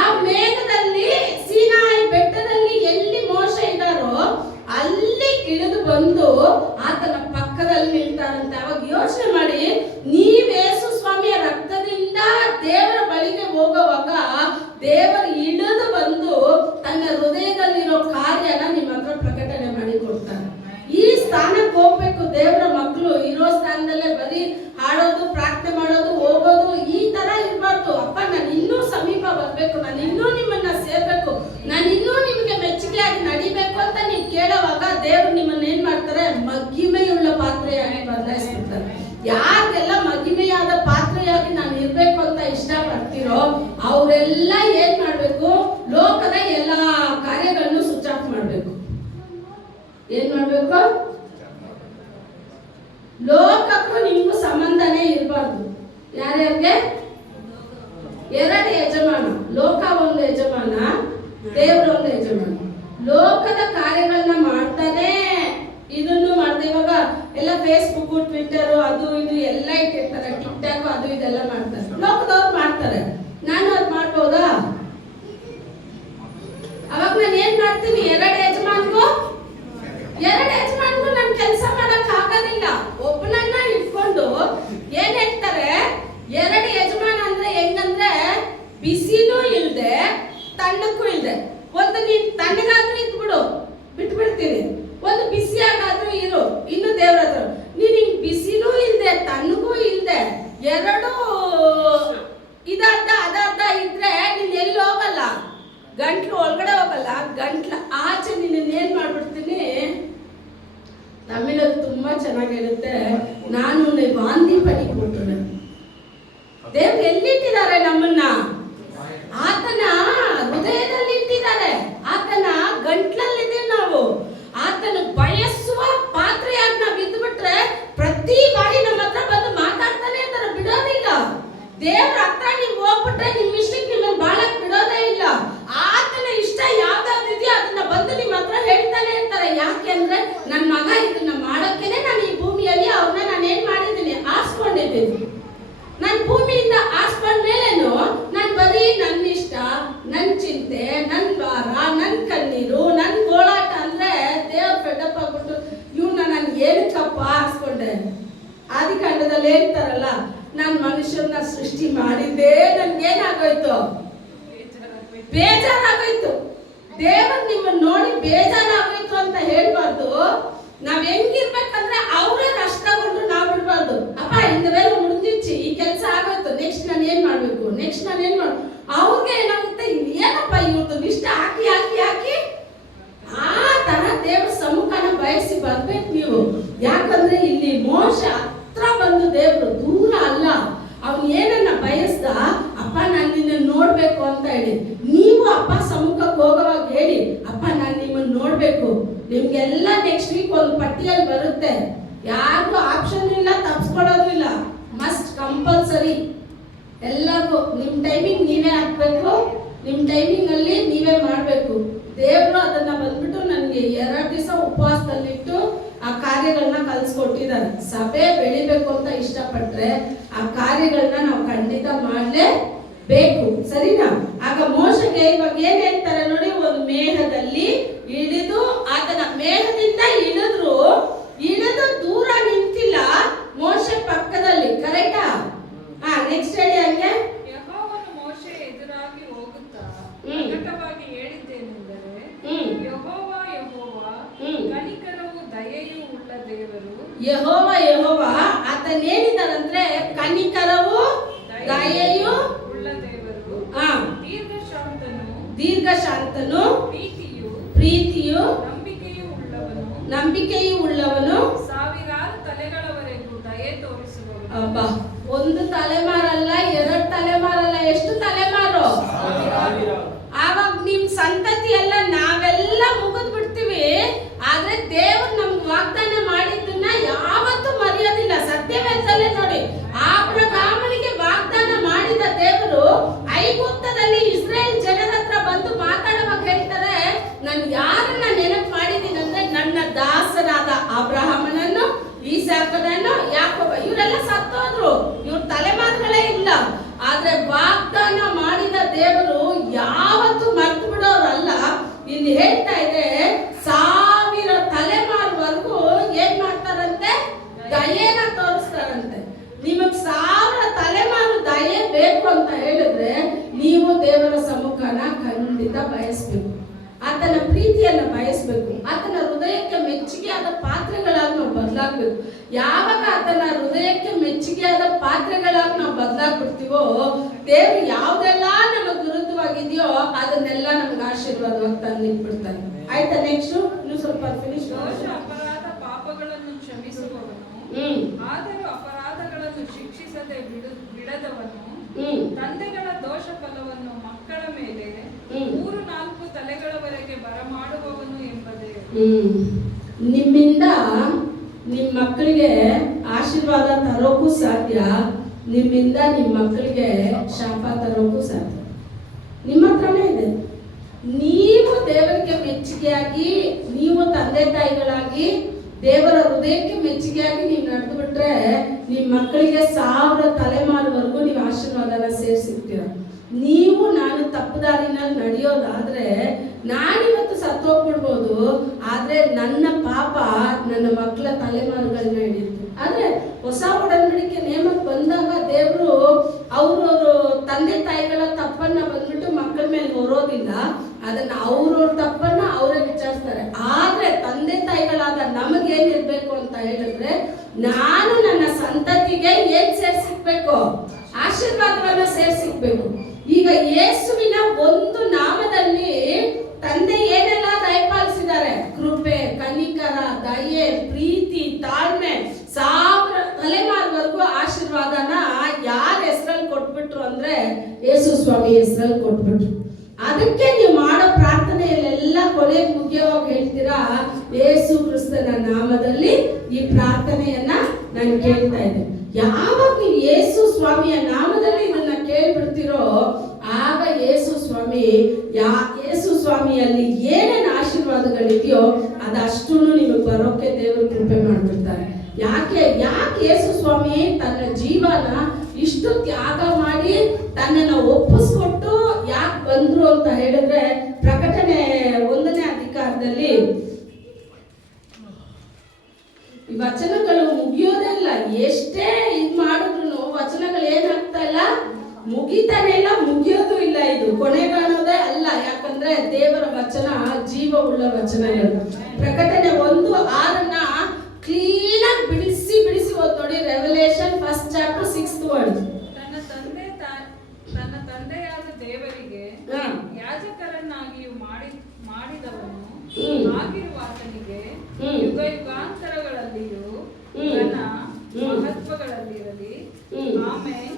ಆ ಮೇಘದಲ್ಲಿ, ಸೀನಾಯಿ ಬೆಟ್ಟದಲ್ಲಿ ಎಲ್ಲಿ ಮೋಶೆ ಇದ್ದಾರೋ ಅಲ್ಲಿ ಇಳಿದು ಬಂದು ಆತನ ಪಕ್ಕದಲ್ಲಿ ನಿಲ್ತಾರಂತೆ. ಅವಾಗ ಯೋಚನೆ ಮಾಡಿ, ನೀವ್ ಯೇಸು ಸ್ವಾಮಿಯ ರಕ್ತದಿಂದ ದೇವರ ಬಳಿಗೆ ಹೋಗುವಾಗ ದೇವರು ಇಳಿದು ಬಂದು ತನ್ನ ಹೃದಯದಲ್ಲಿರೋ ಕಾರ್ಯನ ನಿಮ್ಮ ಹತ್ರ ಪ್ರಕಟಣೆ ಮಾಡಿ ಕೊಡ್ತಾರೆ. ಈ ಸ್ಥಾನಕ್ಕೆ ಹೋಗ್ಬೇಕು ದೇವರ ಮಕ್ಕಳು. ಇರೋ ಸ್ಥಾನದಲ್ಲೇ ಬರೀ ಹಾಡೋದು, ಪ್ರಾರ್ಥನೆ ಮಾಡೋದು, ಹೋಗೋದು, ಈ ತರ ಇರಬಾರ್ದು. ಅಪ್ಪ, ನಾನು ಇನ್ನೂ ಸಮೀಪ ಬರ್ಬೇಕು, ನಾನು ಇನ್ನೂ ನಿಮ್ಮನ್ನ ಸೇರ್ಬೇಕು, ನಾನು ಇನ್ನೂ ನಿಮ್ಗೆ ಮೆಚ್ಚುಗೆಯಾಗಿ ನಡಿಬೇಕು ಅಂತ ನೀವು ಕೇಳೋವಾಗ ದೇವ್ರು ನಿಮ್ಮನ್ನ ಏನ್ ಮಾಡ್ತಾರೆ, ಮಹಿಮೆಯುಳ್ಳ ಪಾತ್ರೆಯಾಗಿ ಬದಲಾಯಿಸ್ಬಿಡ್ತಾರೆ. ಯಾರಿಗೆಲ್ಲ ಮಹಿಮೆಯಾದ ಪಾತ್ರೆಯಾಗಿ ನಾನು ಇರ್ಬೇಕು ಅಂತ ಇಷ್ಟಪಡ್ತೀರೋ ಅವರೆಲ್ಲ ಏನ್ ಮಾಡ್ಬೇಕು, ಲೋಕದ ಎಲ್ಲಾ ಕಾರ್ಯಗಳನ್ನು ಸ್ವಿಚ್ ಆಫ್ ಮಾಡ್ಬೇಕು. ಏನ್ ಮಾಡ್ಬೇಕು? ಲೋಕಕ್ಕೂ ನಿಮ್ಗೂ ಸಂಬಂಧನೇ ಇರಬಾರ್ದು. ಯಾರ್ಯಾರಿಗೆ? 2 ಯಜಮಾನ. ಲೋಕ ಒಂದು ಯಜಮಾನ, ದೇವ್ರ ಒಂದು ಯಜಮಾನ. ಲೋಕದ ಕಾರ್ಯಗಳನ್ನ ಮಾಡ್ತಾನೆ ಇದನ್ನು ಮಾಡ್ದೆ. ಇವಾಗ ಎಲ್ಲ ಫೇಸ್ಬುಕ್, ಟ್ವಿಟ್ಟರ್, ಅದು ಇದು ಎಲ್ಲ ಇಟ್ಟಿರ್ತಾರೆ, ಟಿಕ್ಟಾಕ್ ಅದು ಇದೆಲ್ಲ ಮಾಡ್ತಾರೆ. ಲೋಕದವ್ರು ಮಾಡ್ತಾರೆ, ನಾನು ಅದು ಮಾಡ್ಬೋದಾ? ಅವಾಗ ನಾನು ಏನ್ ಮಾಡ್ತೀನಿ, 2 ಯಜಮಾನ್ಗೂ ನಾನು ಕೆಲಸ ಮಾಡಕ್ ಒಂದು ಬಿಸಿಯಾಗಾದ್ರೂ ಇರು. ಇನ್ನು ದೇವ್ರ ಹತ್ರ ನೀನ್ ಹಿಂಗ್ ಬಿಸಿನೂ ಇಲ್ದೆ ತಣ್ಣಗೂ ಇಲ್ದೆ ಎರಡೂ ಇದರ್ಧ ಅದರ್ಧ ಇದ್ರೆ ನೀನ್ ಎಲ್ಲಿ ಹೋಗಲ್ಲ, ಗಂಟ್ಲು ಒಳಗಡೆ ಹೋಗಲ್ಲ, ಗಂಟ್ಲ ಆಚೆ ನಿನ್ನ ಏನ್ ಮಾಡ್ಬಿಡ್ತೀನಿ. ತಮಿಳಲ್ಲಿ ತುಂಬಾ ಚೆನ್ನಾಗಿರುತ್ತೆ, ನಾನು ವಾಂತಿ ಪಡಿಕೊಟ್ಟೆ. ದೇವ್ರು ಎಲ್ಲಿಟ್ಟಿದ್ದಾರೆ ನಮ್ಮನ್ನ? ಆತನ ಹೃದಯದಲ್ಲಿ ಇಟ್ಟಿದ್ದಾರೆ, ಆತನ ಗಂಟ್ಲಲ್ಲಿದ್ದೀವಿ ನಾವು. ಆತನ ಬಯಸುವ ಪಾತ್ರೆಯಾಗಿ ನಾವು ಇದ್ಬಿಟ್ರೆ ಪ್ರತಿ ಬಾರಿ ನಮ್ಮ ಹತ್ರ ಬಂದು ಮಾತಾಡ್ತಾನೆ ಇರ್ತಾರೆ, ಬಿಡೋದಿಲ್ಲ. ದೇವ್ರ ಹತ್ರ ನೀವು ಹೋಗ್ಬಿಟ್ರೆ ನಿಮ್ ಇಷ್ಟಕ್ಕೆ ನಿಮ್ಮನ್ನ ಬಾಳಕ್ ಬಿಡೋದೇ ಇಲ್ಲ. ಆತನ ಇಷ್ಟ ಯಾವ್ದಾವ್ದಿದೆಯೋ ಅದನ್ನ ಬಂದು ನಿಮ್ಮ ಹತ್ರ ಹೇಳ್ತಾನೆ ಇರ್ತಾರೆ. ಯಾಕೆಂದ್ರೆ ನನ್ನ ಮಗ ಇದನ್ನ ಮಾಡೋಕೆನೆ ನಾನು ಈ ಭೂಮಿಯಲ್ಲಿ ಅವ್ರನ್ನ ನಾನು ಏನ್ ಮಾಡಿದ್ದೀನಿ, ಆರಿಸ್ಕೊಂಡಿದ್ದೀನಿ. ನಾನು ಭೂಮಿಯಿಂದ ಆರಿಸ್ಕೊಂಡ್ಮೇಲೇನು ನಾನು ಬರೀ ನನ್ನ ಇಷ್ಟ, ನನ್ನ ಚಿಂತೆ, ನನ್ನ ಭಾರ, ನನ್ನ ಕಣ್ಣೀರು, ನನ್ನ ಗೋಳಾಟ ಅಂದ್ರೆ ದೇವ್ರ ಫೆಡಪ್ ಆಗ್ಬಿಟ್ಟು ಇವ್ನ ನಾನು ಏನಕ್ಕಪ್ಪ ಆರಿಸ್ಕೊಂಡೆ. ಆದಿಕಾಂಡದಲ್ಲಿ ಹೇಳ್ತಾರಲ್ಲ, ನಾನು ಮನುಷ್ಯರನ್ನ ಸೃಷ್ಟಿ ಮಾಡಿದ್ದೆ ನನ್ಗೇನಾಗೋಯ್ತು, ಬೇಜಾರಾಗೋಯ್ತು. ದೇವರು ನಿಮ್ಮನ್ನ ನೋಡಿ ಬೇಜಾರಾಗೋಯ್ತು ಅಂತ ಹೇಳ್ಬಾರ್ದು. ನಾವ್ ಹೆಂಗಿರ್ಬೇಕಂದ್ರೆ ಅವರೇ ನಷ್ಟ ತಗೊಂಡ್ರು ನಾವ್ ಬಿಡ್ಬಾರ್ದು. ಅಪ್ಪ ಇಂದ ವೇಳೆ ಮುಗಿದಿಚ್ಚಿ, ಈ ಕೆಲಸ ಆಗೋಯ್ತು, ನೆಕ್ಸ್ಟ್ ನಾನು ಏನ್ ಮಾಡ್ಬೇಕು, ನೆಕ್ಸ್ಟ್ ನಾನು ಏನ್ ಮಾಡ್ ಅವ್ರಿಗೆ ಏನಾಗುತ್ತೆ, ಏನಪ್ಪ ಇವ್ರದ್ದು ನಿಷ್ಠ ಹಾಕಿ ಹಾಕಿ ಹಾಕಿ ಆ ತರ ದೇವ್ರ ಸಮ್ಮುಖನ ಬಯಸಿ ಬರ್ಬೇಕು ನೀವು. ಯಾಕಂದ್ರೆ ಇಲ್ಲಿ ಮೋಶ ಹತ್ರ ಬಂದು ದೇವ್ರು ದೂರ ಅಲ್ಲ, ಅವ್ನು ಏನನ್ನ ಬಯಸ್ದ, ಅಪ್ಪ ನಾನು ನಿನ್ನ ನೋಡ್ಬೇಕು ಅಂತ ಹೇಳಿ. ನೀವು ಅಪ್ಪ ಸಮ್ಮುಖಕ್ಕೆ ಹೋಗೋವಾಗ ಹೇಳಿ, ಅಪ್ಪ ನಾನು ನಿಮ್ಮನ್ನ ನೋಡ್ಬೇಕು. ನಿಮ್ಗೆಲ್ಲ ನೆಕ್ಸ್ಟ್ ವೀಕ್ ಒಂದು ಪಟ್ಟಿಯಲ್ಲಿ ಬರುತ್ತೆ, ಯಾರಿಗೂ ಆಪ್ಷನ್ ಇಲ್ಲ, ತಪ್ಸ್ಕೊಳ್ಳೋದು ಇಲ್ಲ, ಮಸ್ಟ್ ಕಂಪಲ್ಸರಿ. ಎಲ್ಲರಿಗೂ ನಿಮ್ ಟೈಮಿಂಗ್ ನೀವೇ ಹಾಕ್ಬೇಕು, ನಿಮ್ ಟೈಮಿಂಗ್ ಅಲ್ಲಿ ನೀವೇ ಮಾಡ್ಬೇಕು. ದೇವ್ರು ಅದನ್ನ ಬಂದ್ಬಿಟ್ಟು ನನ್ಗೆ 2 ದಿವಸ ಉಪವಾಸದಲ್ಲಿಟ್ಟು ಆ ಕಾರ್ಯಗಳನ್ನ ಕಲ್ಸ್ಕೊಟ್ಟಿದ್ದಾರೆ. ಸಭೆ ಬೆಳಿಬೇಕು ಅಂತ ಇಷ್ಟಪಟ್ರೆ ಆ ಕಾರ್ಯಗಳನ್ನ ನಾವು ಖಂಡಿತ ಮಾಡ್ಲೇಬೇಕು, ಸರಿನಾ? ಆಗ ಮೋಶೆಗೆ ಇವಾಗ ಏನ್ ಹೇಳ್ತಾರೆ ನೋಡಿ, ಒಂದು ಮೇಘದಲ್ಲಿ ಇಳಿದು, ಆತನ ಮೇಘದಿಂದ ಇಳಿದು ದೂರ ನಿಂತಿಲ್ಲ, ಮೋಶೆ ಪಕ್ಕದಲ್ಲಿ. ಕರೆಕ್ಟಾ? ನೆಕ್ಸ್ಟ್ ಹೇಳಿ. ಹಂಗೆ ಯೆಹೋವನು ಮೋಶೆ ಎದುರಾಗಿ ಹೋಗುತ್ತಾ ಪ್ರಕಟವಾಗಿ ಹೇಳಿದ್ದೇನೆಂದರೆ, ಯೆಹೋವ ಕನಿಕರವೂ ದಯೆಯೂ ಉಳ್ಳ ದೇವರು. ಯೆಹೋವ ಆತನೇನಿದ್ದಾರಂದ್ರೆ ಕನಿಕರವು ದಯೆಯು ಉಳ್ಳ ದೇವರು, ದೀರ್ಘ ಶಾಂತನು, ಪ್ರೀತಿಯು ನಂಬಿಕೆಯೂ ಉಳ್ಳವನು, ಸಾವಿರಾರು ತಲೆಗಳವರೆಗೂ ದಯೆ ತೋರಿಸುವವನು. ಅಬ್ಬಾ, ಒಂದು ತಲೆಮಾರಲ್ಲ, 2 ತಲೆಮಾರಲ್ಲ, ಎಷ್ಟು ತಲೆಮಾರು? ಆವಾಗ ನಿಮ್ ಸಂತತಿ ಎಲ್ಲ ನಾವೆಲ್ಲ ಮುಗಿದ್ ಬಿಡ್ತೀವಿ. ಆದ್ರೆ ದೇವರು ನಮ್ಗೆ ವಾಗ್ದಾನ ಮಾಡಿದ್ದನ್ನ ಯಾವತ್ತೂ ಮರೆಯೋದಿಲ್ಲ. ಸತ್ಯವೇದದಲ್ಲೇ ನೋಡಿ, ಆಬ್ರಹಾಮನಿಗೆ ವಾಗ್ದಾನ ಮಾಡಿದ ದೇವರು ಐಗುಪ್ತದಲ್ಲಿ ಇಸ್ರೇಲ್ ಜನರ ಹತ್ರ ಬಂದು ಮಾತಾಡುವಾಗ ಹೇಳ್ತಾರೆ, ನಾನು ಯಾರನ್ನ ನೆನಪು ಮಾಡಿದ್ದೀನಿ ಅಂದ್ರೆ ನನ್ನ ದಾಸನಾದ ಅಬ್ರಹಾಮನನ್ನು, ಈಸಾಕನನ್ನು, ಯಾಕೋಬ. ಇವರೆಲ್ಲ ಸತ್ತೋದ್ರು, ಇವ್ರ ತಲೆಮಾರುಗಳೇ ಇಲ್ಲ. ಆದ್ರೆ ವಾಗ್ದಾನ ಮಾಡಿದ ದೇವರು ಯಾವತ್ತೂ ಮರ್ತು ಬಿಡೋರಲ್ಲ. ಇಲ್ಲಿ ಹೇಳ್ತಾ ಇದೆ, 1000 ತಲೆಮಾರುವರೆಗೂ ಏನ್ ಮಾಡ್ತಾರಂತೆ, ದಯೆನ ತೋರಿಸ್ತಾರಂತೆ. ನಿಮಗ್ 1000 ತಲೆಮಾರು ದಯೆ ಬೇಕು ಅಂತ ಹೇಳಿದ್ರೆ ನೀವು ದೇವರ ಸಮ್ಮುಖನ ಖಂಡಿತ ಬಯಸ್ಬೇಕು, ಆತನ ಪ್ರೀತಿಯನ್ನ ಬಯಸ್ಬೇಕು, ಆತನ ಹೃದಯಕ್ಕೆ ಮೆಚ್ಚುಗೆಯಾದ ಪಾತ್ರೆಗಳಾಗಿ ನಾವು ಬದಲಾಗ್ಬೇಕು. ಯಾವಾಗ ಆತನ ಹೃದಯಕ್ಕೆ ಮೆಚ್ಚುಗೆಯಾದ ಪಾತ್ರೆಗಳಾಗಿ ನಾವು ಬದಲಾಗ್ಬಿಡ್ತೀವೋ, ದೇವ್ರು ಯಾವ್ದೆಲ್ಲ ನಮಗ್ ವಿರುದ್ಧವಾಗಿದೆಯೋ ಅದನ್ನೆಲ್ಲ ನಮ್ಗೆ ಆಶೀರ್ವಾದವಾಗಿ ತಂದಿಟ್ಬಿಡ್ತಾನೆ. ಆಯ್ತಾ? ನೆಕ್ಸ್ಟ್ ನೀವು ಸ್ವಲ್ಪ ಫಿನಿಶ್. ದೋಷ ಅಪರಾಧ ಪಾಪಗಳನ್ನು ಕ್ಷಮಿಸುವವನು, ಆದರೂ ಅಪರಾಧಗಳನ್ನು ಶಿಕ್ಷಿಸದೆ ಬಿಡದವನು, ತಂದೆಗಳ ದೋಷ ಫಲವನ್ನು ಮಕ್ಕಳ ಮೇಲೆ 3-4 ತಲೆಗಳವರೆಗೆ ಬರಮಾಡುವವನು ಎಂಬುದೇ. ನಿಮ್ಮಿಂದ ನಿಮ್ಮ ಮಕ್ಕಳಿಗೆ ಆಶೀರ್ವಾದ ತರೋಕ್ಕೂ ಸಾಧ್ಯ, ನಿಮ್ಮಿಂದ ನಿಮ್ಮ ಮಕ್ಕಳಿಗೆ ಶಾಪ ತರೋಕ್ಕೂ ಸಾಧ್ಯ. ನಿಮ್ಮ ಹತ್ರನೇ ಇದೆ. ನೀವು ದೇವರಿಗೆ ಮೆಚ್ಚುಗೆಯಾಗಿ, ನೀವು ತಂದೆ ತಾಯಿಗಳಾಗಿ ದೇವರ ಹೃದಯಕ್ಕೆ ಮೆಚ್ಚುಗೆಯಾಗಿ ನೀವು ನಡೆದು ಬಿಟ್ರೆ ನಿಮ್ಮ ಮಕ್ಕಳಿಗೆ 1000 ತಲೆಮಾರುವರೆಗೂ ನೀವು ಆಶೀರ್ವಾದನ ಸೇರಿಸಿರ್ತೀರ. ನೀವು ನಾನು ತಪ್ಪುದಾರಿನಲ್ಲಿ ನಡೆಯೋದಾದ್ರೆ ನಾನಿವತ್ತು ಸತ್ತೋಗ್ಬಿಡ್ಬೋದು, ಆದ್ರೆ ನನ್ನ ಪಾಪ ನನ್ನ ಮಕ್ಕಳ ತಲೆಮಾರುಗಳನ್ನ ಹಿಡಿಯುತ್ತೆ. ಆದ್ರೆ ಹೊಸ ಒಡಂಬಡಿಕೆ ನೇಮಕ್ಕೆ ಬಂದಾಗ ದೇವರು ಅವರು ತಂದೆ ತಾಯಿಗಳ ತಪ್ಪನ್ನ ಬಂದ್ಬಿಟ್ಟು ಮಕ್ಕಳ ಮೇಲೆ ಹೊರೋದಿಲ್ಲ. ಅದನ್ನ ಅವ್ರವ್ರ ತಪ್ಪನ್ನ ಅವರೇ ವಿಚಾರಿಸ್ತಾರೆ. ಆದ್ರೆ ತಂದೆ ತಾಯಿಗಳಾದ ನಮಗೇನಿರ್ಬೇಕು ಅಂತ ಹೇಳಿದ್ರೆ, ನಾನು ನನ್ನ ಸಂತತಿಗೆ ಏನ್ ಸೇರ್ಸಿಕ್ಬೇಕು? ಆಶೀರ್ವಾದವನ್ನ ಸೇರ್ಸಿಕ್ಬೇಕು. ಈಗ ಯೇಸುವಿನ ಒಂದು ನಾಮದಲ್ಲಿ ತಂದೆ ಏನೆಲ್ಲ ದಯಪಾಲಿಸಿದ್ದಾರೆ? ಕೃಪೆ, ಕನಿಕರ, ದಯೆ, ಪ್ರೀತಿ, ತಾಳ್ಮೆ, 1000 ತಲೆಮಾರ್ವರೆಗೂ ಆಶೀರ್ವಾದನ ಯಾರ ಹೆಸರಲ್ಲಿ ಕೊಟ್ಬಿಟ್ರು ಅಂದ್ರೆ ಯೇಸು ಸ್ವಾಮಿ ಹೆಸರಲ್ಲಿ ಕೊಟ್ಬಿಟ್ರು. ಅದಕ್ಕೆ ನೀವು ಮಾಡೋ ಪ್ರಾರ್ಥನೆಯಲ್ಲೆಲ್ಲ ಕೊನೆಗೆ ಮುಗಿಯೋವಾಗ ಹೇಳ್ತೀರಾ, ಯೇಸು ಕ್ರಿಸ್ತನ ನಾಮದಲ್ಲಿ ಈ ಪ್ರಾರ್ಥನೆಯನ್ನ ನಾನು ಕೇಳ್ತಾ ಇದ್ದೆ. ಯಾವಾಗ ನೀವು ಯೇಸು ಸ್ವಾಮಿಯ ನಾಮದಲ್ಲಿ ಇದನ್ನ ಕೇಳ್ಬಿಡ್ತೀರೋ, ಆಗ ಯೇಸು ಸ್ವಾಮಿಯಲ್ಲಿ ಏನೇನು ಆಶೀರ್ವಾದಗಳಿದೆಯೋ ಅದಷ್ಟು ನಿಮಗೆ ಬರೋಕೆ ದೇವರು ಕೃಪೆ ಮಾಡ್ಬಿಡ್ತಾರೆ. ಯಾಕೆ ಯೇಸು ಸ್ವಾಮಿ ತನ್ನ ಜೀವನ ಇಷ್ಟು ತ್ಯಾಗ ಮಾಡಿ ತನ್ನನ್ನು ಒಪ್ಪಿಸ್ಕೊಟ್ಟು ಯಾಕೆ ಬಂದ್ರು ಅಂತ ಹೇಳಿದ್ರೆ, ಪ್ರಕಟಣೆ 1ನೇ ಅಧಿಕಾರದಲ್ಲಿ ಈ ವಚನಗಳು ಮುಗಿಯೋದೇ ಇಲ್ಲ. ಎಷ್ಟೇ ಇದ್ ಮಾಡಿದ್ರು ವಚನಗಳು ಏನಾಗ್ತಾ ಇಲ್ಲ, ಮುಗಿತಾನೆ ಇಲ್ಲ, ಮುಗಿಯೋದು ಇಲ್ಲ. ಇದು ಕೊನೆಗಾಣೋದೇ ಅಲ್ಲ. ಯಾಕಂದ್ರೆ ದೇವರ ವಚನ ಜೀವವುಳ್ಳ ವಚನಗಳು. ಪ್ರಕಟಣೆ 1:6 ಕ್ಲೀನ್ ಆಗಿ ಬಿಡಿಸಿ ಓದ್ ನೋಡಿ. Revelation 1st chapter 6th word. ತನ್ನ ತಂದೆಯಾದ ದೇವರಿಗೆ ಯಾಜಕರನ್ನಾಗಿಯೂ ಮಾಡಿದವನು ಆಗಿರುವ ಆತನಿಗೆ ಯುಗ ಯುಗಾಂತರಗಳಲ್ಲಿಯೂ ಘನ ಮಹತ್ವಗಳಲ್ಲಿರಲಿ. ಆಮೇಲೆ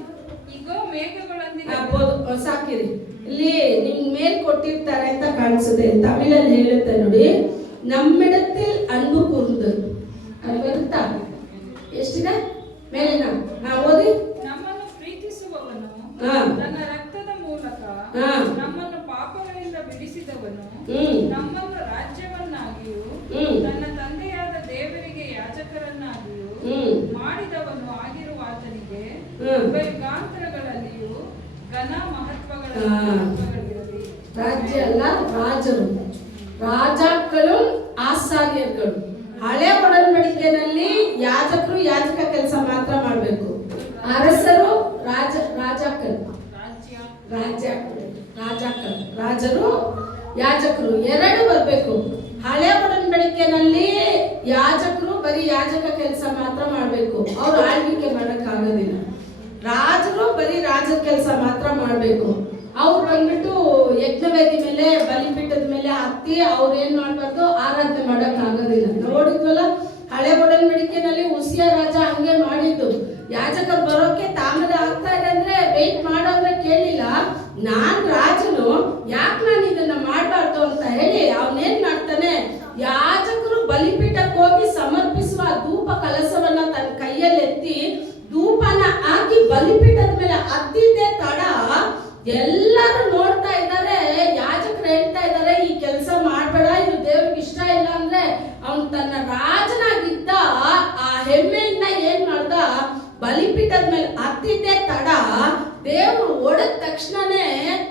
ಇಗೋ ಮೇಘಗಳೊಂದಿಗೆ ಸಾಕಿರಿ. ಇಲ್ಲಿ ನಿಮ್ ಮೇಲ್ ಕೊಟ್ಟಿರ್ತಾರೆ ಅಂತ ಕಾಣಿಸುತ್ತೆ. ತಮಿಳಲ್ಲಿ ಹೇಳುತ್ತೆ ನೋಡಿ, ನಮ್ಮಿಡத்தில் ಅன்பு ಕೂರ್ದು. ಅದು ಬರುತ್ತಾ? ಎಷ್ಟಿದೆ ಮೇಲಿನ? ಓದಿ. ನಮ್ಮನ್ನು ಪ್ರೀತಿಸುವವನು ತನ್ನ ರಕ್ತದ ಮೂಲಕ ನಮ್ಮನ್ನು ಪಾಪಗಳಿಂದ ಬಿಡಿಸಿದವನು ನಮ್ಮನ್ನು ರಾಜ್ಯವನ್ನಾಗಿಯೂ ತನ್ನ ತಂದೆಯಾದ ದೇವರಿಗೆ ಯಾಜಕರನ್ನಾಗಿಯೂ ಮಾಡಿದವನು ಆಗಿರುವ ಆತನಿಗೆ ಯುಗಾಂತರಗಳಲ್ಲಿಯೂ ಘನ ಮಹತ್ವಗಳಿರಲಿ. ರಾಜ್ಯ ಅಲ್ಲ, ರಾಜರು, ರಾಜಾಕ್ಕಳು, ಆಸಾರ್ಯರುಗಳು. ಹಳೆ ಒಡಂಬಡಿಕೆಯಲ್ಲಿ ಯಾಜಕರು ಯಾಜಕ ಕೆಲಸ ಮಾತ್ರ ಮಾಡಬೇಕು. ಅರಸರು ರಾಜರು ಯಾಜಕರು ಎರಡು ಬರಬೇಕು. ಹಳೆ ಒಡಂಬಡಿಕೆನಲ್ಲಿ ಯಾಜಕರು ಬರೀ ಯಾಜಕ ಕೆಲಸ ಮಾತ್ರ ಮಾಡಬೇಕು, ಅವ್ರು ಆಳ್ವಿಕೆ ಮಾಡಕ್ ಆಗೋದಿಲ್ಲ. ರಾಜರು ಬರೀ ರಾಜರ ಕೆಲಸ ಮಾತ್ರ ಮಾಡಬೇಕು. ಅವ್ರು ಬಂದ್ಬಿಟ್ಟು ಯಜ್ಞವೇದಿ ಮೇಲೆ ಬಲಿಪೀಠದ ಮೇಲೆ ಹತ್ತಿ ಅವ್ರು ಏನ್ ಮಾಡ್ಬಾರ್ದು, ಆರಾಧನೆ ಮಾಡಕ್ ಆಗೋದಿಲ್ಲ. ನೋಡಿದ್ವಲ್ಲ ಹಳೆ ಒಡಂಬಡಿಕೆನಲ್ಲಿ ಉಸಿಯ ರಾಜ ಹಂಗೆ ಮಾಡಿದ್ದು. ಯಾಜಕರು ಬರೋಕೆ ತಾಮದ ಆಗ್ತಾ ಇದೆ ಅಂದ್ರೆ ವೇಟ್ ಮಾಡೋದ್ರೆ ಕೇಳಿಲ್ಲ, ನಾನ್ ರಾಜನು ಯಾಕೆ ನಾನು ಇದನ್ನ ಮಾಡಬಾರ್ದು ಅಂತ ಹೇಳಿ ಅವನೇನ್ ಮಾಡ್ತಾನೆ, ಯಾಜಕರು ಬಲಿಪೀಠಕ್ಕೆ ಹೋಗಿ ಸಮರ್ಪಿಸುವ ಧೂಪ ಕಲಸವನ್ನ ತನ್ನ ಕೈಯಲ್ಲಿ ಎತ್ತಿ ಧೂಪನ ಹಾಕಿ ಬಲಿಪೀಠದ ಮೇಲೆ ಹತ್ತಿದ್ದೆ ತಡ ಎಲ್ಲರೂ ನೋಡ್ತಾ ಇದ್ದಾರೆ. ಯಾಜಕರು ಹೇಳ್ತಾ ಇದ್ದಾರೆ, ಈ ಕೆಲಸ ಮಾಡ್ಬೇಡ, ಇದು ದೇವ್ರಿಗೆ ಇಷ್ಟ ಇಲ್ಲ ಅಂದ್ರೆ ಅವನು ತನ್ನ ರಾಜನಾಗಿದ್ದ ಆ ಹೆಮ್ಮೆಯಿಂದ ಏನ್ ಮಾಡ್ದ, ಬಲಿಪೀಠದ ಮೇಲೆ ಹತ್ತಿದ್ದೆ ತಡ ದೇವ್ರು ಹೊಡೆದ ತಕ್ಷಣನೇ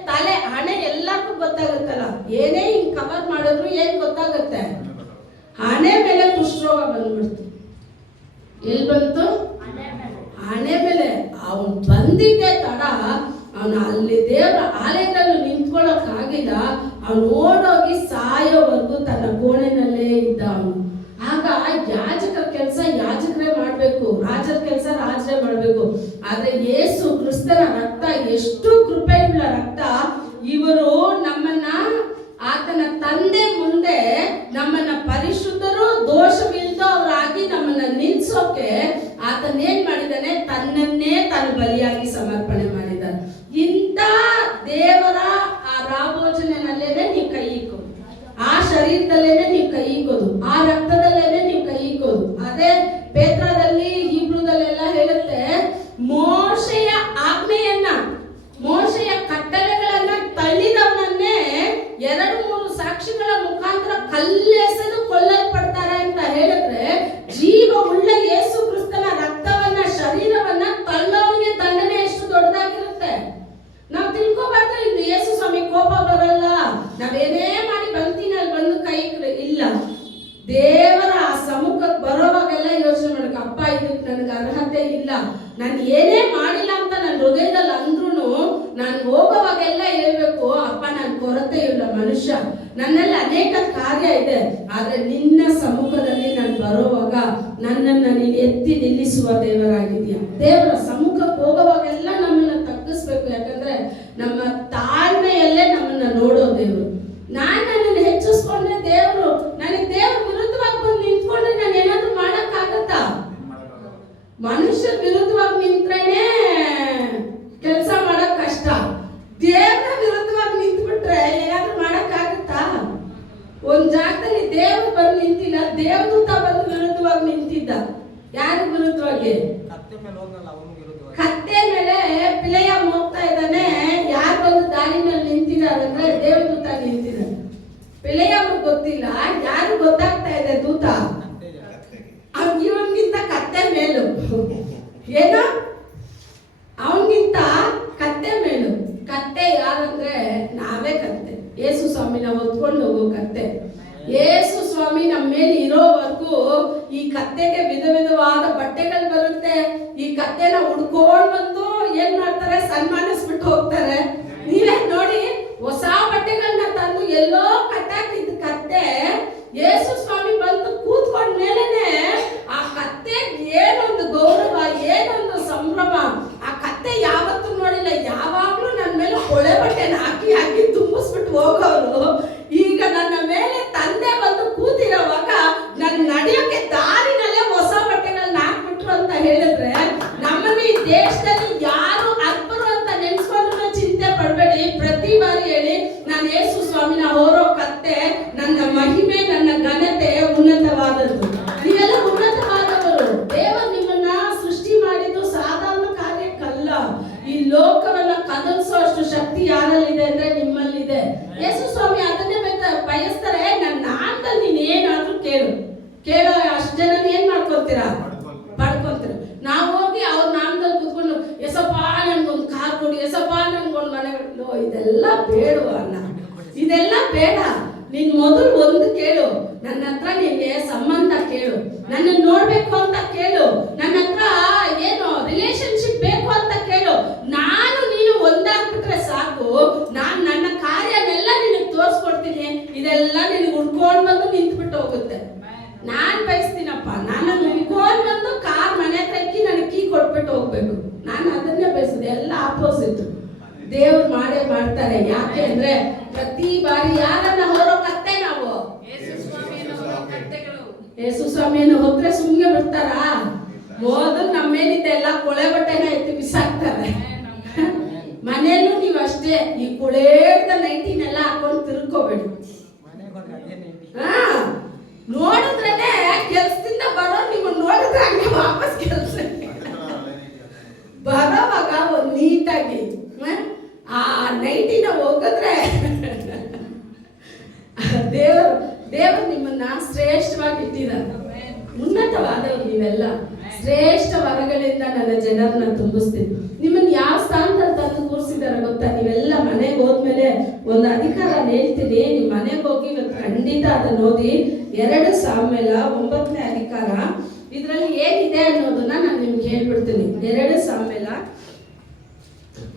ತಲೆ ಹಣೆ ಎಲ್ಲರಿಗೂ ಗೊತ್ತಾಗುತ್ತಲ್ಲ, ಏನೇ ಹಿಂಗ್ ಕವರ್ ಮಾಡಿದ್ರು ಏನ್ ಗೊತ್ತಾಗುತ್ತೆ, ಹಣೆ ಮೇಲೆ ಕುಷ್ಠರೋಗ ಬಂದ್ಬಿಡ್ತು. ಎಲ್ಲಿ ಬಂತು? ಹಣೆ ಮೇಲೆ. ಅವನು ಬಂದಿದ್ದೆ ತಡ ಅವನು ಅಲ್ಲಿ ದೇವರ ಆಲಯದಲ್ಲಿ ನಿಂತ್ಕೊಳ್ಳೋಕ್ ಆಗಿಲ್ಲ. ಅವನು ಓಡೋಗಿ ಸಾಯೋವರೆಗೂ ತನ್ನ ಕೋಣೆನಲ್ಲೇ ಇದ್ದ ಅವನು. ಆಗ ಯಾಜಕರ ಕೆಲಸ ಯಾಜಕರೇ ಮಾಡ್ಬೇಕು, ರಾಜರ ಕೆಲಸ ರಾಜರೇ ಮಾಡ್ಬೇಕು. ಆದ್ರೆ ಯೇಸು ಕ್ರಿಸ್ತನ ರಕ್ತ ಎಷ್ಟು ಕೃಪೆಯುಳ್ಳ ರಕ್ತ. ಇವರು ನಮ್ಮನ್ನ ಆತನ ತಂದೆ ಮುಂದೆ ನಮ್ಮನ್ನ ಪರಿಶುದ್ಧರು ದೋಷವಿಲ್ಲದವರಾಗಿ ನಮ್ಮನ್ನ ನಿಲ್ಸೋಕೆ ಆತನ ಏನ್ ಮಾಡಿದಾನೆ, ತನ್ನನ್ನೇ ತಾನು ಬಲಿಯಾಗಿ ಸಮರ್ಪಣೆ ಮಾಡಿದ್ದಾನೆ. ಇಂಥ ದೇವರ ಆ ರಾಭೋಜನಲ್ಲೇನೆ ನೀವು ಕೈ ಇಕ್ಕೋದು, ಆ ಶರೀರದಲ್ಲೇನೆ ನೀವು ಕೈ ಇಕ್ಕೋದು, ಆ ರಕ್ತದಲ್ಲೇನೆ ನೀವು ಕೈ ಇಕ್ಕೋದು. ಅದೇ ಪೇತ್ರದಲ್ಲಿ ಹೀಬ್ರೂದಲ್ಲೆಲ್ಲ ಹೇಳುತ್ತೆ, ಮೋಶೆಯ ಆಜ್ಞೆಯನ್ನ, ಮೋಶೆಯ ಕಟ್ಟಳೆಗಳನ್ನ ತಳ್ಳಿದವನನ್ನೇ 2-3 ಸಾಕ್ಷಿಗಳ ಮುಖಾಂತರ ಕಲ್ಲೆಸೆದು ಕೊಲ್ಲಲ್ಪಡ್ತಾರೆ ಅಂತ ಹೇಳಿದ್ರೆ, ಜೀವ ಉಳ್ಳ ಯೇಸು ಕ್ರಿಸ್ತನ ರಕ್ತವನ್ನ ಶರೀರವನ್ನ ತಳ್ಳೋನಿಗೆ ದಂಡನೆ ಎಷ್ಟು ದೊಡ್ಡದಾಗಿರುತ್ತೆ. ನಾವು ತಿಳ್ಕೊಬಾರ್ದು ಇದು ಯೇಸು ಸ್ವಾಮಿ ಕೋಪ ಬರಲ್ಲ, ನಾವೇನೇ ಮಾಡಿ ಬಂತೀನಿ ಅಲ್ಲಿ ಬಂದು ಕೈ ಇಲ್ಲ. ದೇವರ ಆ ಸಮ್ಮುಖಕ್ಕೆ ಬರೋವಾಗೆಲ್ಲ ಯೋಚನೆ ಮಾಡಬೇಕು, ಅಪ್ಪ ಇದಕ್ಕೆ ನನಗೆ ಅರ್ಹತೆ ಇಲ್ಲ, ನಾನು ಏನೇ ಮಾಡಿಲ್ಲ ಅಂತ ನನ್ನ ಹೃದಯದಲ್ಲಿ ಅಂದ್ರೂ ನಾನು ಹೋಗೋವಾಗೆಲ್ಲ ಹೇಳ್ಬೇಕು, ಅಪ್ಪ ನಾನು ಕೊರತೆ ಇಲ್ಲ ಮನುಷ್ಯ, ನನ್ನಲ್ಲಿ ಅನೇಕ ಕಾರ್ಯ ಇದೆ, ಆದ್ರೆ ನಿನ್ನ ಸಮ್ಮುಖದಲ್ಲಿ ನಾನು ಬರುವಾಗ ನನ್ನನ್ನು ನೀನು ಎತ್ತಿ ನಿಲ್ಲಿಸುವ ದೇವರಾಗಿದೆಯಾ. ದೇವರ ಸಮ್ಮುಖಕ್ಕೆ ಹೋಗುವಾಗೆಲ್ಲ ನಮ್ಮನ್ನ ತಗ್ಗಿಸ್ಬೇಕು. ಯಾಕಂದ್ರೆ ನಮ್ಮ ತಾಳ್ಮೆಯಲ್ಲೇ ನಮ್ಮನ್ನ ನೋಡೋ ದೇವರು. ನನ್ನನ್ನು ಹೆಚ್ಚಿಸ್ಕೊಂಡ್ರೆ ದೇವರು, ನನಗೆ ದೇವ್ರ ವಿರುದ್ಧವಾಗಿ ಬಂದು ನಿಂತ್ಕೊಂಡ್ರೆ ನಾನು ಏನಾದ್ರು ಮಾಡಕ್ಕಾಗತ್ತಾ? ಮನುಷ್ಯರ ವಿರುದ್ಧವಾಗಿ ನಿಂತ್ರೇನೆ ಕೆಲಸ ಮಾಡಕ್ ಕಷ್ಟ. ದೇವ್ರ ವಿರುದ್ಧವಾಗಿ ನಿಂತ್ಬಿಟ್ರೆ ಏನಾದ್ರು ಮಾಡಕ್ಕಾಗತ್ತಾ? ಒಂದ್ ಜಾಗದಲ್ಲಿ ದೇವ್ರು ಬಂದು ನಿಂತಿಲ್ಲ, ದೇವದೂತ ಬಂದು ವಿರುದ್ಧವಾಗಿ ನಿಂತಿದ್ದ. ಯಾರ ವಿರುದ್ಧವಾಗಿ? ಕತ್ತೆ ಮೇಲೆ ಪಿಲೆಯಾಮ್ ಹೋಗ್ತಾ ಇದ್ದಾನೆ. ಯಾರು ಬಂದು ದಾರಿನಲ್ಲಿ ನಿಂತಿದ್ದಾರೆ ಅಂದ್ರೆ ದೇವದೂತ ನಿಂತಿದ್ದಾರೆ. ಪಿಲೆಯಾಮ್ ಗೊತ್ತಿಲ್ಲ, ಯಾರು ಗೊತ್ತಾಗ್ತಾ ಇದೆ ದೂತ ಇವನ್ಗಿಂತ ಕತ್ತೆ ಮೇಲು. ಏನೋ ಅವನ್ಗಿಂತ ಕತ್ತೆ ಮೇಲು. ಕತ್ತೆ ಯಾರಂದ್ರೆ ನಾವೇ ಕತ್ತೆ. ಯೇಸು ಸ್ವಾಮಿನ ಹೊತ್ಕೊಂಡು ಹೋಗೋ ಕತ್ತೆ. ಯೇಸು ಸ್ವಾಮಿ ನಮ್ಮ ಮೇಲೆ ಇರೋವರೆಗೂ ಈ ಕತ್ತೆಗೆ ವಿಧ ವಿಧವಾದ ಬಟ್ಟೆಗಳು ಬರುತ್ತೆ. ಈ ಕತ್ತೆನ ಹುಡ್ಕೊಂಡು ಬಂದು ಏನ್ ಮಾಡ್ತಾರೆ, ಸನ್ಮಾನಿಸ್ಬಿಟ್ಟು ಹೋಗ್ತಾರೆ. ನೀವೇ ನೋಡಿ, ಹೊಸ ಬಟ್ಟೆಗಳನ್ನ ತಂದು ಎಲ್ಲೋ ಕಟ್ಟಾಕಿದ್ದ ಕತ್ತೆ ಯೇಸು ಸ್ವಾಮಿ ಬಂದು ಕೂತ್ಕೊಂಡ ಮೇಲೆನೆ ಆ ಕತ್ತೆ ಏನೊಂದು ಗೌರವ, ಏನೊಂದು ಸಂಭ್ರಮ. ಆ ಕತ್ತೆ ಯಾವತ್ತೂ ನೋಡಿಲ್ಲ. ಯಾವಾಗ್ಲೂ ನನ್ನ ಮೇಲೆ ಕೊಳೆ ಬಟ್ಟೆನ ಹಾಕಿ ಹಾಕಿ ತುಂಬಿಸ್ಬಿಟ್ಟು ಹೋಗೋರು ಈಗ ನನ್ನ ಮೇಲೆ ತಂದೆ ಬಂದು ಕೂತಿರೋವಾಗ ನನ್ನ ನಡೆಯೋಕೆ ದಾರಿನಲ್ಲೇ ಹೊಸ ಬಟ್ಟೆಗಳನ್ನ ಹಾಕ್ಬಿಟ್ರು ಅಂತ ಹೇಳಿದ್ರೆ, ನಮ್ಮನ್ನ ಈ ದೇಶದಲ್ಲಿ ಯಾರು ಅರ್ಪರು ಅಂತ ನೆನ್ಸ್ಕೊಂಡ್ರು ಚಿಂತೆ ಪಡ್ಬೇಡಿ. ಪ್ರತಿ ಬಾರಿ ಹೇಳಿ, ನಾನು ಯೇಸು ಸ್ವಾಮಿನ ಹೋರೋ ಕತ್ತೆ, ನನ್ನ ಮಹಿಮೆ, ನನ್ನ ಘನತೆ ಉನ್ನತವಾದದ್ದು. ನೀವೆಲ್ಲ ಉನ್ನತವಾದವರು. ದೇವರು ನಿಮ್ಮನ್ನ ಸೃಷ್ಟಿ ಮಾಡಿದ್ದು ಸಾಧಾರಣ ಕಾರ್ಯಕ್ಕಲ್ಲ. ಈ ಲೋಕವನ್ನ ಕದಲಿಸೋ ಅಷ್ಟು ಶಕ್ತಿ ಯಾರಲ್ಲಿದೆ ಅಂದ್ರೆ ನಿಮ್ಮಲ್ಲಿದೆ. ಯೇಸು ಸ್ವಾಮಿ ಅದನ್ನೇ ಬಯಸ್ತಾರೆ. ನನ್ನ ನಾಮದಲ್ಲಿ ನೀನ್ ಏನಾದ್ರೂ ಕೇಳೋ ಅಷ್ಟು ಜನ ಏನ್ ಮಾಡ್ಕೊತೀರಾ? ಪಡ್ಕೊಂತೀರ. ನಾವು ಹೋಗಿ ಅವ್ರ ನಾಮದಲ್ಲಿ ಕೂತ್ಕೊಂಡು ಎಸಪ್ಪ ನನ್ಗೊಂದು ಕಾರ್ ಕೊಡಿ, ಎಸಪ್ಪ ನನ್ಗೊಂದು ಮನೆ ಕೊಡು, ಇದೆಲ್ಲ ಬೇಡುವ ಅಣ್ಣ, ಇದೆಲ್ಲ ಬೇಡ. ನೀನ್ ಮೊದಲು ಒಂದು ಕೇಳು, ನನ್ನ ಹತ್ರ ನಿನ್ಗೆ ಸಂಬಂಧ ಕೇಳು, ನನ್ನ ನೋಡ್ಬೇಕು ಅಂತ ಕೇಳು, ನನ್ನ ಹತ್ರ ಏನು ರಿಲೇಶನ್ಶಿಪ್ ಬೇಕು ಅಂತ ಕೇಳು. ನಾನು ನೀನು ಒಂದಾಗ್ಬಿಟ್ರೆ ಸಾಕು, ನಾನು ನನ್ನ ಕಾರ್ಯನೆಲ್ಲ ನಿನಗೆ ತೋರಿಸ್ಕೊಡ್ತೀನಿ. ಇದೆಲ್ಲ ನಿನಗೆ ಉಡ್ಕೊಂಡು ಬಂದು ನಿಂತ್ಬಿಟ್ಟು ಹೋಗುತ್ತೆ. ನಾನ್ ಬಯಸ್ತೀನಪ್ಪ, ನಾನು ಉಡ್ಕೊಂಡು ಬಂದು ಕಾರ್ ಮನೆ ತಕ್ಕಿ ನನಗೆ ಕೀ ಕೊಟ್ಬಿಟ್ಟು ಹೋಗ್ಬೇಕು. ನಾನು ಅದನ್ನೇ ಬಯಸಿದೆ. ಎಲ್ಲ ಆಪೋಸಿಟ್ ದೇವ್ರು ಮಾಡೇ ಮಾಡ್ತಾರೆ. ಯಾಕೆ ಅಂದ್ರೆ ಪ್ರತಿ ಬಾರಿ ಯಾರನ್ನ ಹೊರೋ ಕತ್ತೆ ನಾವು ಯೇಸು ಸ್ವಾಮಿಯನ್ನು ಹೊತ್ರೆ ಸುಮ್ಗೆ ಬಿಡ್ತಾರ? ಮೊದಲು ನಮ್ಮ ಮೇಲಿದ್ದ ಎಲ್ಲ ಕೊಳೆ ಬಟ್ಟೆನ ಎತ್ತಿ ಬಿಸಾಕ್ತಾರೆ. ಮನೆಯಲ್ಲೂ ನೀವು ಅಷ್ಟೇ, ಈ ಕೊಳೆದ ನೈಟಿನೆಲ್ಲ ಹಾಕೊಂಡು ತಿರ್ಕೋಬೇಡಿ. ನೋಡಿದ್ರೇನೆ ಕೆಲ್ಸದಿಂದ ಬರೋ, ನೀವು ನೋಡಿದ್ರೆ ಹಂಗೆ ವಾಪಸ್ ಕೆಲ್ಸ ಬರೋವಾಗ ಒಂದು ನೀಟಾಗಿ ಆ ನೈಟಿನ ಹೋಗಿದ್ರೆ ದೇವರು ನಿಮ್ಮನ್ನ ಶ್ರೇಷ್ಠವಾಗಿ ಇಟ್ಟಿದ್ದಾರೆ. ಉನ್ನತವಾದವ್ರು ನೀವೆಲ್ಲ. ಶ್ರೇಷ್ಠ ವರಗಳಿಂದ ನನ್ನ ಜನರನ್ನ ತುಂಬಿಸ್ತೀನಿ. ನಿಮ್ಮನ್ನ ಯಾವ ಸ್ಥಾನದಲ್ಲಿ ತಂದು ಕೂರಿಸಿದಾರೆ ಗೊತ್ತಾ? ನೀವೆಲ್ಲ ಮನೆಗೆ ಹೋದ್ಮೇಲೆ ಒಂದು ಅಧಿಕಾರ ಹೇಳ್ತೀನಿ. ನೀವು ಮನೆಗೆ ಹೋಗಿ ಇವತ್ತು ಖಂಡಿತ ಅದನ್ನ ಓದಿ. 2 ಸಾಮುವೇಲ 9ನೇ ಅಧಿಕಾರ. ಇದರಲ್ಲಿ ಏನಿದೆ ಅನ್ನೋದನ್ನ ನಾನು ನಿಮ್ಗೆ ಹೇಳ್ಬಿಡ್ತೀನಿ. 2 ಸಾಮುವೇಲ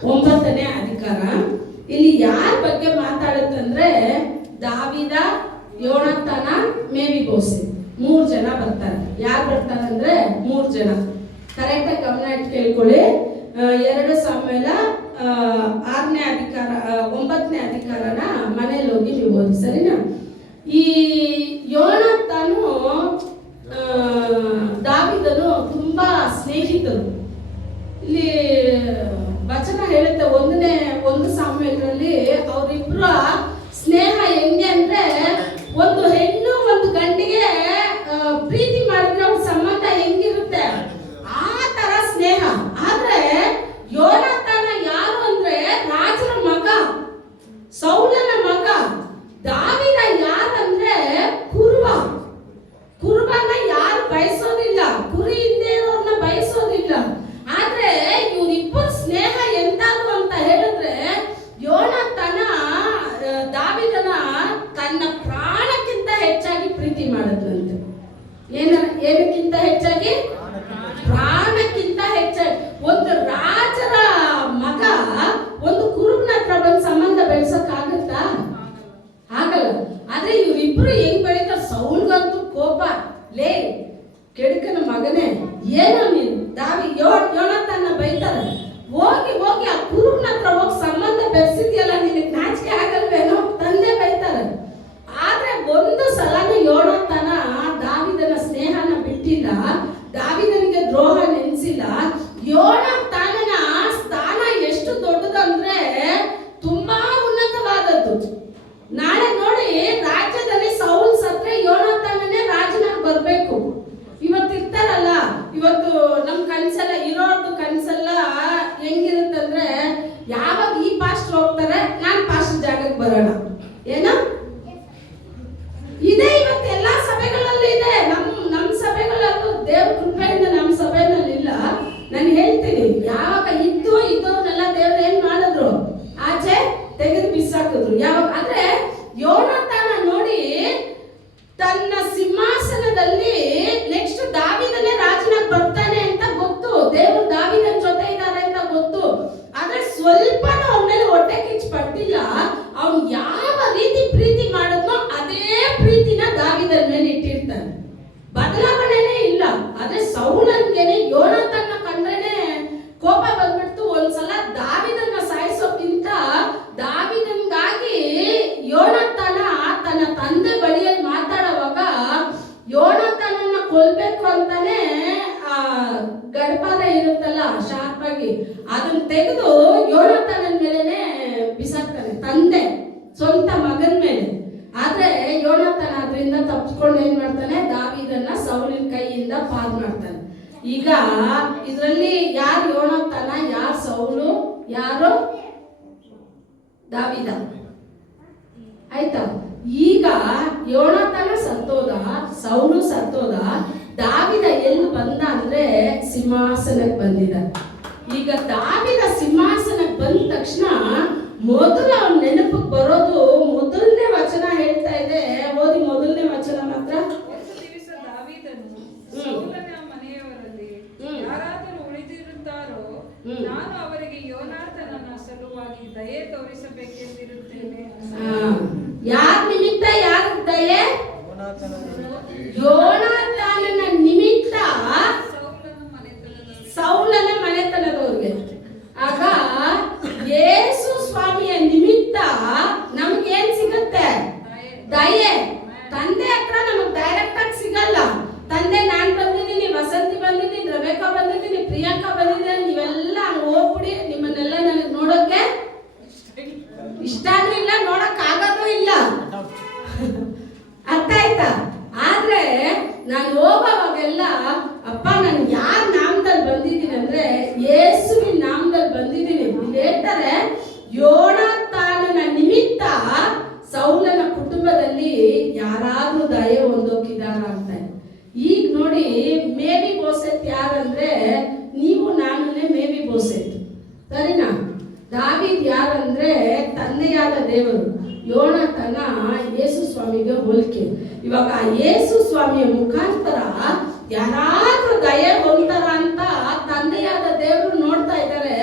9ನೇ ಅಧಿಕಾರ. ಇಲ್ಲಿ ಯಾರ ಬಗ್ಗೆ ಮಾತಾಡುತ್ತಂದ್ರೆ ದಾವಿದ, ಯೋನಾತಾನ, ಮೇವಿಬೋಸೆತ್ 3 ಜನ ಬರ್ತಾರೆ. ಯಾರು ಬರ್ತಾರೆ ಅಂದ್ರೆ 3 ಜನ. ಕರೆಕ್ಟಾಗಿ ಗಮನ ಇಟ್ಟು ಕೇಳ್ಕೊಳ್ಳಿ. 2 ಸಾಮುವೇಲ 6ನೇ ಅಧಿಕಾರ 9ನೇ ಅಧಿಕಾರನ ಮನೇಲಿ ಹೋಗಿ ನೀವು ಓದಿ, ಸರಿನಾ? ಈ ಯೋನಾತಾನು ದಾವಿದನು ತುಂಬಾ ಸ್ನೇಹಿತರು. ಇಲ್ಲಿ ವಚನ ಹೇಳುತ್ತೆ 1 ಸಾಮುವೇಲರಲ್ಲಿ ಅವರಿಬ್ಬರ ಸ್ನೇಹ ಹೆಂಗೆ ಅಂದ್ರೆ, ಒಂದು ಹೆಣ್ಣು ಒಂದು ಗಂಡಿಗೆ ಪ್ರೀತಿ ಮಾಡಿದ್ರೆ ಅವ್ರ ಸಂಬಂಧ ಹೆಂಗಿರುತ್ತೆ ಆ ತರ ಸ್ನೇಹ. ಆದ್ರೆ ಯೋನಾತಾನ ಯಾರು ಅಂದ್ರೆ ರಾಜನ ಮಗ, ಸೌಲನ ಮಗ. ದಾವಿದ ಯಾರಂದ್ರೆ ಕುರುಬನ ಯಾರು ಬಯಸೋದಿಲ್ಲ, ಕುರಿ ಹಿಂದೆ ಇರೋರ್ನ ಬಯಸೋದಿಲ್ಲ. ಆದ್ರೆ ಇವ್ರಿಬ್ಬರ ಸ್ನೇಹ ಎಂತಾದ್ರು ಅಂತ ಹೇಳಿದ್ರೆ, ಯೋನಾತಾನ ದಾವಿದನ ತನ್ನ ಪ್ರಾಣಕ್ಕಿಂತ ಹೆಚ್ಚಾಗಿ ಪ್ರೀತಿ ಮಾಡಿದ್ರಂತೆ. ಏನಕ್ಕಿಂತ ಹೆಚ್ಚಾಗಿ? ಪ್ರಾಣಕ್ಕಿಂತ ಹೆಚ್ಚಾಗಿ. ಒಂದು ರಾಜರ ಮಗ ಒಂದು ಲೇ ಕೆಡುಕನ ಮಗನೇ, ಏನೋ ನೀನು ಯೋನಾಥನ್ನ ಬೈತಾರೆ. ಹೋಗಿ ಹೋಗಿ ಆ ಕುರುಬನ ಹತ್ರ ಹೋಗಿ ಸಂಬಂಧ ಬೆರೆಸಿದ್ಯಲ್ಲ, ನಿನಗೆ ನಾಚಿಕೆ ಆಗಲ್ವೇನೋ? ತಂದೆ ಬೈತಾರೆ. ಆದ್ರೆ ಒಂದು ಸಲನೂ ಯೋನಾಥನ ದಾವೀದನ ಸ್ನೇಹನ ಬಿಟ್ಟಿಲ್ಲ, ದಾವೀದನಿಗೆ ದ್ರೋಹ ನೆನೆಸಿಲ್ಲ. ಯೋನಾಥನ ಸ್ಥಾನ ಎಷ್ಟು ದೊಡ್ಡದಂದ್ರೆ ತುಂಬಾ ಉನ್ನತವಾದದ್ದು. ನಾಳೆ ನೋಡಿ, ರಾಜ್ಯದಲ್ಲಿ ಸೌಲ್ ಸತ್ರೆ ಯೋನಾಥನೇ ರಾಜನಾಗಿ ಬರ್ಬೇಕು. ಇವತ್ತಿರ್ತಾರಲ್ಲ, ಇವತ್ತು ನಮ್ ಕನ್ಸೆಲ್ಲ ಇರೋರ್ದು ಕನ್ಸೆಲ್ಲ ಹೆಂಗಿರುತ್ತಂದ್ರೆ, ಯಾವಾಗ ಈ ಪಾಸ್ಟರ್ ಹೋಗ್ತಾರೆ ನಾನ್ ಪಾಸ್ಟರ್ ಜಾಗಕ್ಕೆ ಬರೋಣ ಏನೋ ಇದೆ. ಇವತ್ತು ಎಲ್ಲಾ ಸಭೆಗಳಲ್ಲಿ ಇದೆ, ನಮ್ ಸಭೆಗಳಲ್ಲೂ ದೇವ್ರ ಕೃಪೆಯಿಂದ ನಮ್ಮ ಸಭೆಯಲ್ಲಿ ಇಲ್ಲ. ನಾನು ಹೇಳ್ತೀನಿ, ಯಾವಾಗ ಇದ್ದವ್ರನ್ನೆಲ್ಲ ದೇವ್ರು ಏನ್ ಮಾಡಿದ್ರು? ಆಚೆ ತೆಗೆದು ಬಿಸಾಕಿದ್ರು. ಯಾವಾಗ ಅಂದ್ರೆ ಯೋನಾಥನ ನೋಡಿ, ತನ್ನ ಸಿಂಹಾಸನದಲ್ಲಿ ನೆಕ್ಸ್ಟ್ ದಾವೀದನೇ ರಾಜನಾಗಿ ಬರ್ತಾನೆ ಅಂತ ಗೊತ್ತು. ದೇವರು ದಾವೀದನ ಜೊತೆ ಇದ್ದಾರೆ ಅಂತ ಗೊತ್ತು. ಆದ್ರೆ ಸ್ವಲ್ಪನೂ ಅವನ ಮೇಲೆ ಹೊಟ್ಟೆ ಕಿಚ್ಚು ಪಟ್ಟಿಲ್ಲ. ಅವ್ನು ಯಾವ ರೀತಿ ಪ್ರೀತಿ ಮಾಡಿದ್ನೋ ಅದೇ ಪ್ರೀತಿನ ದಾವೀದನ ಮೇಲೆ ಇಟ್ಟಿರ್ತಾನೆ. ಬದಲಾವಣೆನೇ ಇಲ್ಲ. ಆದ್ರೆ ಸೌಲನ್ಗೆನೆ ಯೋನಾಥನ ಕಂಡ್ರೇನೆ ಕೋಪ ಬಂದ್ಬಿಡ್ತು. ಒಂದ್ಸಲ ದಾವೀದನ್ನ ಸಾಯಿಸೋಕ್ಕಿಂತ ದಾವೀದನ್ಗಾಗಿ ಯೋನಾಥನ ತನ್ನ ತಂದೆ ಬಳಿಯಲ್ಲಿ ಮಾತಾಡುವಾಗ ಯೋನಾಥನನ್ನ ಕೊಲ್ಬೇಕು ಅಂತಾನೆ ಆ ಗಡ್ಪಾದ ಇರುತ್ತಲ್ಲ ಶಾರ್ಪ್ ಆಗಿ, ಅದನ್ನ ತೆಗೆದು ಯೋನಾಥನ ಮೇಲೆನೆ ಬಿಸಾಕ್ತಾನೆ, ತಂದೆ ಸ್ವಂತ ಮಗನ ಮೇಲೆ. ಆದ್ರೆ ಯೋನಾಥನ ಅದರಿಂದ ತಪ್ಪಿಸ್ಕೊಂಡು ಏನ್ ಮಾಡ್ತಾನೆ? ದಾವೀದನ್ನ ಸೌಲಿನ ಕೈಯಿಂದ ಪಾರ್ ಮಾಡ್ತಾನೆ. ಈಗ ಇದರಲ್ಲಿ ಯಾರು ಯೋನಾಥನ, ಯಾರು ಸೌಲು, ಯಾರು ದಾವೀದ? ಆಯ್ತಾ? ಈಗ ಯೋನಾಥನ ಸತ್ತೋದ, ಸೌಲು ಸತ್ತೋದ, ದಾವೀದ ಎಲ್ಲಿ ಬಂದ ಅಂದ್ರೆ ಸಿಂಹಾಸನಕ್ಕೆ ಬಂದಿದ. ಈಗ ದಾವೀದ ಸಿಂಹಾಸನಕ್ಕೆ ಬಂದ ತಕ್ಷಣ ಮೊದಲು ಅವ್ನ ನೆನಪಿಗೆ ಬರೋದು ಮೊದಲನೇ ವಚನ ಹೇಳ್ತಾ ಇದೆ. ಓದಿ ಮೊದಲನೇ ವಚನ ಮಾತ್ರ. ಒಂದು ದಿವಸ ದಾವೀದನು ಸೌಲನ ಮನೆಯವರಲ್ಲಿ ಯಾರಾದರೂ ಉಳಿದಿರುತ್ತಾರೋ ನಾನು ಅವರಿಗೆ ಯೋನಾಥನನ ಸಲುವಾಗಿ ದಯೆ ತೋರಿಸಬೇಕೆಂದಿರುತ್ತೇನೆ. ಯಾರ ನಿಮಿತ್ತ? ಯಾರ ದಯೆ? ಯೋನಾಥನನ ನಿಮಿತ್ತ, ಸೌಲನ ಮನೆತನದವ್ರಿಗೆ. ಆಗ ಯೇಸು ಸ್ವಾಮಿಯ ನಿಮಿತ್ತ ನಮ್ಗೇನ್ ಸಿಗುತ್ತೆ? ದಯೆ. ತಂದೆ ಹತ್ರ ನಮಗ್ ಡೈರೆಕ್ಟ್ ಆಗಿ ಸಿಗಲ್ಲ. ತಂದೆ, ನಾನ್ ಬಂದಿದ್ದೀನಿ, ವಸಂತಿ ಬಂದಿದ್ದೀನಿ, ರಬೇಕಾ ಬಂದಿದ್ದೀನಿ, ಪ್ರಿಯಾಂಕಾ ಬಂದಿದ್ದೀನಿ, ನೀವೆಲ್ಲ ಹೋಗ್ಬಿಡಿ, ನಿಮ್ಮನ್ನೆಲ್ಲ ನನಗೆ ನೋಡೋಕೆ ಇಷ್ಟನೂ ಇಲ್ಲ, ನೋಡಕ್ ಆಗೋದು ಇಲ್ಲ. ಅರ್ಥ ಆಯ್ತಾ? ಆದ್ರೆ ನಾನು ಹೋಗೋವಾಗೆಲ್ಲ, ಅಪ್ಪ ನಾನು ಯಾರ ನಾಮದಲ್ಲಿ ಬಂದಿದ್ದೀನಿ ಅಂದ್ರೆ ಯೇಸುವಿನ ನಾಮದಲ್ಲಿ ಬಂದಿದ್ದೀನಿ. ಹೇಳ್ತಾರೆ, ಯೋನಾಥನನ ನಿಮಿತ್ತ ಸೌಲನ ಕುಟುಂಬದಲ್ಲಿ ಯಾರಾದ್ರೂ ದಯೆ ಹೊಂದೋಕಿದಾರ ಅಂತ. ಈಗ ನೋಡಿ, ಮೇಬಿ ಬೋಸೆತ್ ಯಾರಂದ್ರೆ ನೀವು ನಾನನ್ನೇ ಮೇಬಿ ಬೋಸೆತ್, ಸರಿನಾ? ದಾವೀದ್ ಯಾರಂದ್ರೆ ತಂದೆಯಾದ ದೇವರು, ಯೋನಾಥನ ಯೇಸು ಸ್ವಾಮಿಗೆ ಹೋಲಿಕೆ. ಇವಾಗ ಯೇಸು ಸ್ವಾಮಿಯ ಮುಖಾಂತರ ಯಾರಾದ್ರೂ ದಯೆ ಹೊಂತಾರ ಅಂತ ತಂದೆಯಾದ ದೇವರು ನೋಡ್ತಾ ಇದ್ದಾರೆ.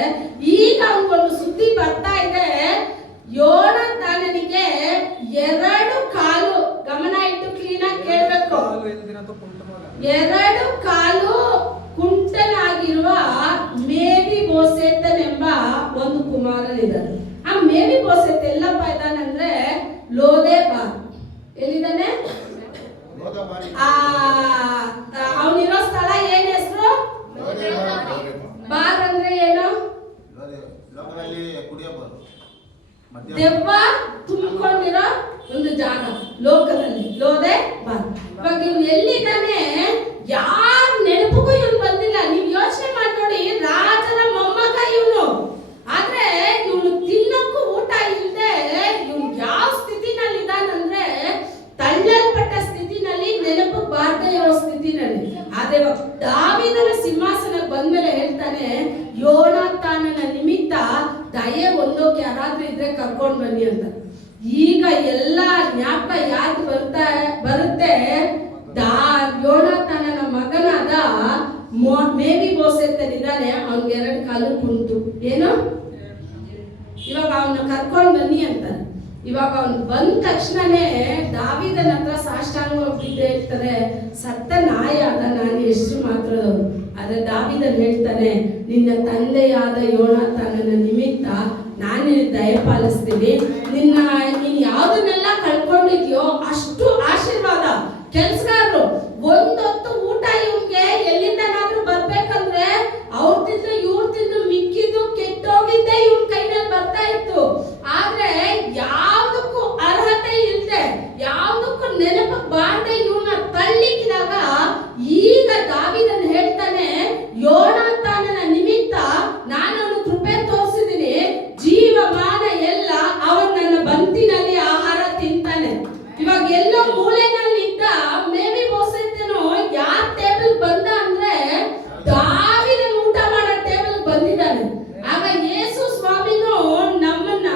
ಈಗ ಅವನಿಗೊಂದು ಸುದ್ದಿ ಬರ್ತಾ ಇದೆ, ಯೋನಾಥನಿಗೆ 2 ಕಾಲು, ಗಮನ ಇಟ್ಟು ಕ್ಲೀನ್ ಆಗಿ ಕೇಳ್ಬೇಕು, 2 ಕಾಲು ಕುಂಟನಾಗಿರುವ ಮೇವಿ ಬೋಸೆತನೆಂಬ ಒಂದು ಕುಮಾರನಿದ್ದಾನೆ. ಆ ಮೇವಿ ಬೋಸೆತ್ ಎಲ್ಲಪ್ಪ ಇದ್ದಾನಂದ್ರೆ ಲೋದೆಬಾರ್. ಎಲ್ಲಿದ್ದಾನೆ? ಅವನಿರೋ ಸ್ಥಳ ಏನ್ ಹೆಸರು? ಬಾರ್ ಅಂದ್ರೆ ಏನು? ದೆವ್ವ ತುಂಬಿಕೊಂಡಿರೋ ಒಂದು ಜಾಗ ಲೋಕದಲ್ಲಿ, ಲೋದೆ ಬಾರ್. ಇವಾಗ ಇವ್ನು ಎಲ್ಲಿದ್ದಾನೆ? ಯಾರ ನೆನಪಿಗೂ ಇವನು ಬಂದಿಲ್ಲ. ನೀವು ಯೋಚನೆ ಮಾಡಿ ನೋಡಿ, ರಾಜನ ಮೊಮ್ಮಗ ಇವನು. ಆದ್ರೆ ಇವನು ತಿನ್ನಕ್ಕೂ ಊಟ ಇಲ್ಲದೆ ಇವನು ಯಾವ ಸ್ಥಿತಿನಲ್ಲಿ ಇದ್ದಾನಂದ್ರೆ ತಳ್ಳಲ್ಪಟ್ಟ ಸ್ಥಿತಿನಲ್ಲಿ, ನೆನಪಿಗೆ ಬಾರದೇ ಇರೋ ಸ್ಥಿತಿನಲ್ಲಿ. ಆದ್ರೆ ದಾವೀದನ ಸಿಂಹಾಸನಕ್ಕೆ ಬಂದ್ಮೇಲೆ ಹೇಳ್ತಾನೆ, ಯೋನಾಥನನ ನಿಮಿತ್ತ ದಯೆ ಹೊಂದೋಕೆ ಯಾರಾದ್ರೂ ಇದ್ರೆ ಕರ್ಕೊಂಡು ಬನ್ನಿ ಅಂತ. ಈಗ ಎಲ್ಲ ಜ್ಞಾಪಕ ಯಾಕೆ ಬರುತ್ತೆ? ಯೋನಾಥನನ ಮಗನಾದ ಮೇವಿ ಬೋಸೆತ್ತನಿದ್ದಾನೆ, ಅವ್ನಿಗೆ 2 ಕಾಲು ಕುಂಟು. ಏನು? ಇವಾಗ ಅವನ್ನ ಕರ್ಕೊಂಡು ಬನ್ನಿ ಅಂತಾರೆ. ಇವಾಗ ಅವ್ನು ಬಂದ ತಕ್ಷಣನೇ ದಾವೀದನ ಹತ್ರ ಸಾಷ್ಟಾಂಗ ಬಿದ್ದೆ ಇರ್ತಾರೆ. ಸತ್ತ ನಾಯಿ ಆದ ನಾನು ಎಷ್ಟು ಮಾತ್ರದವನು. ಆದ್ರೆ ದಾವೀದನ್ ಹೇಳ್ತಾನೆ, ನಿನ್ನ ತಂದೆಯಾದ ಯೋನಾತಾನನ ನಿಮಿತ್ತ ನಾನು ನಿನಗೆ ದಯಪಾಲಿಸ್ತೀನಿ. ನೀನ್ ಯಾವ್ದನ್ನೆಲ್ಲ ಕಳ್ಕೊಂಡಿದ್ಯೋ ಅಷ್ಟು ಆಶೀರ್ವಾದ. ಕೆಲ್ಸಗಾರರು ಒಂದೊತ್ತು ಊಟ ಇವ್ಗೆ ಎಲ್ಲಿಂದನಾದ್ರೂ ಬರ್ಬೇಕಂದ್ರೆ ಅವ್ರ ತಿಂದು ಇವ್ರ ತಿಂದು ಮಿಕ್ಕಿದ್ದು ಕೆಟ್ಟೋಗಿದ್ದೆ ಇವ್ನ ಕೈನಲ್ಲಿ ಬರ್ತಾ ಇತ್ತು. ಆದ್ರೆ ಯಾವ್ದಕ್ಕೂ ಅರ್ಹತೆ ಇಲ್ದೆ, ಯಾವ್ದಕ್ಕೂ ನೆನಪು ಬಾರ್ದೆ ಇವನ್ನ ತಳ್ಳಿಕ್ಕಿದಾಗ ಈಗ ದಾವೀದನ್ ಹೇಳ್ತಾನೆ, ಯೋನಾತಾನನ ನಿಮಿತ್ತ ನಾನು ಅವನು ಕೃಪೆ ತೋರಿಸಿದ್ದೀನಿ, ಜೀವಮಾನ ಎಲ್ಲ ಅವನ್ ನನ್ನ ಬಂತಿನಲ್ಲಿ ಆಹಾರ ತಿಂತಾನೆ. ಇವಾಗ ಎಲ್ಲೋ ಮೂಲೆನಲ್ಲಿ ಇದ್ದ ಮೇವಿ ಬೋಸೆತ್ತೇನೋ ಯಾರ್ ಟೇಬಲ್ ಬಂದ ಅಂದ್ರೆ ದಾವೀದನ ಊಟ ಮಾಡೋ ಟೇಬಲ್ ಬಂದಿದ್ದಾನೆ. ಆಗ ಯೇಸು ಸ್ವಾಮಿನೂ ನಮ್ಮನ್ನ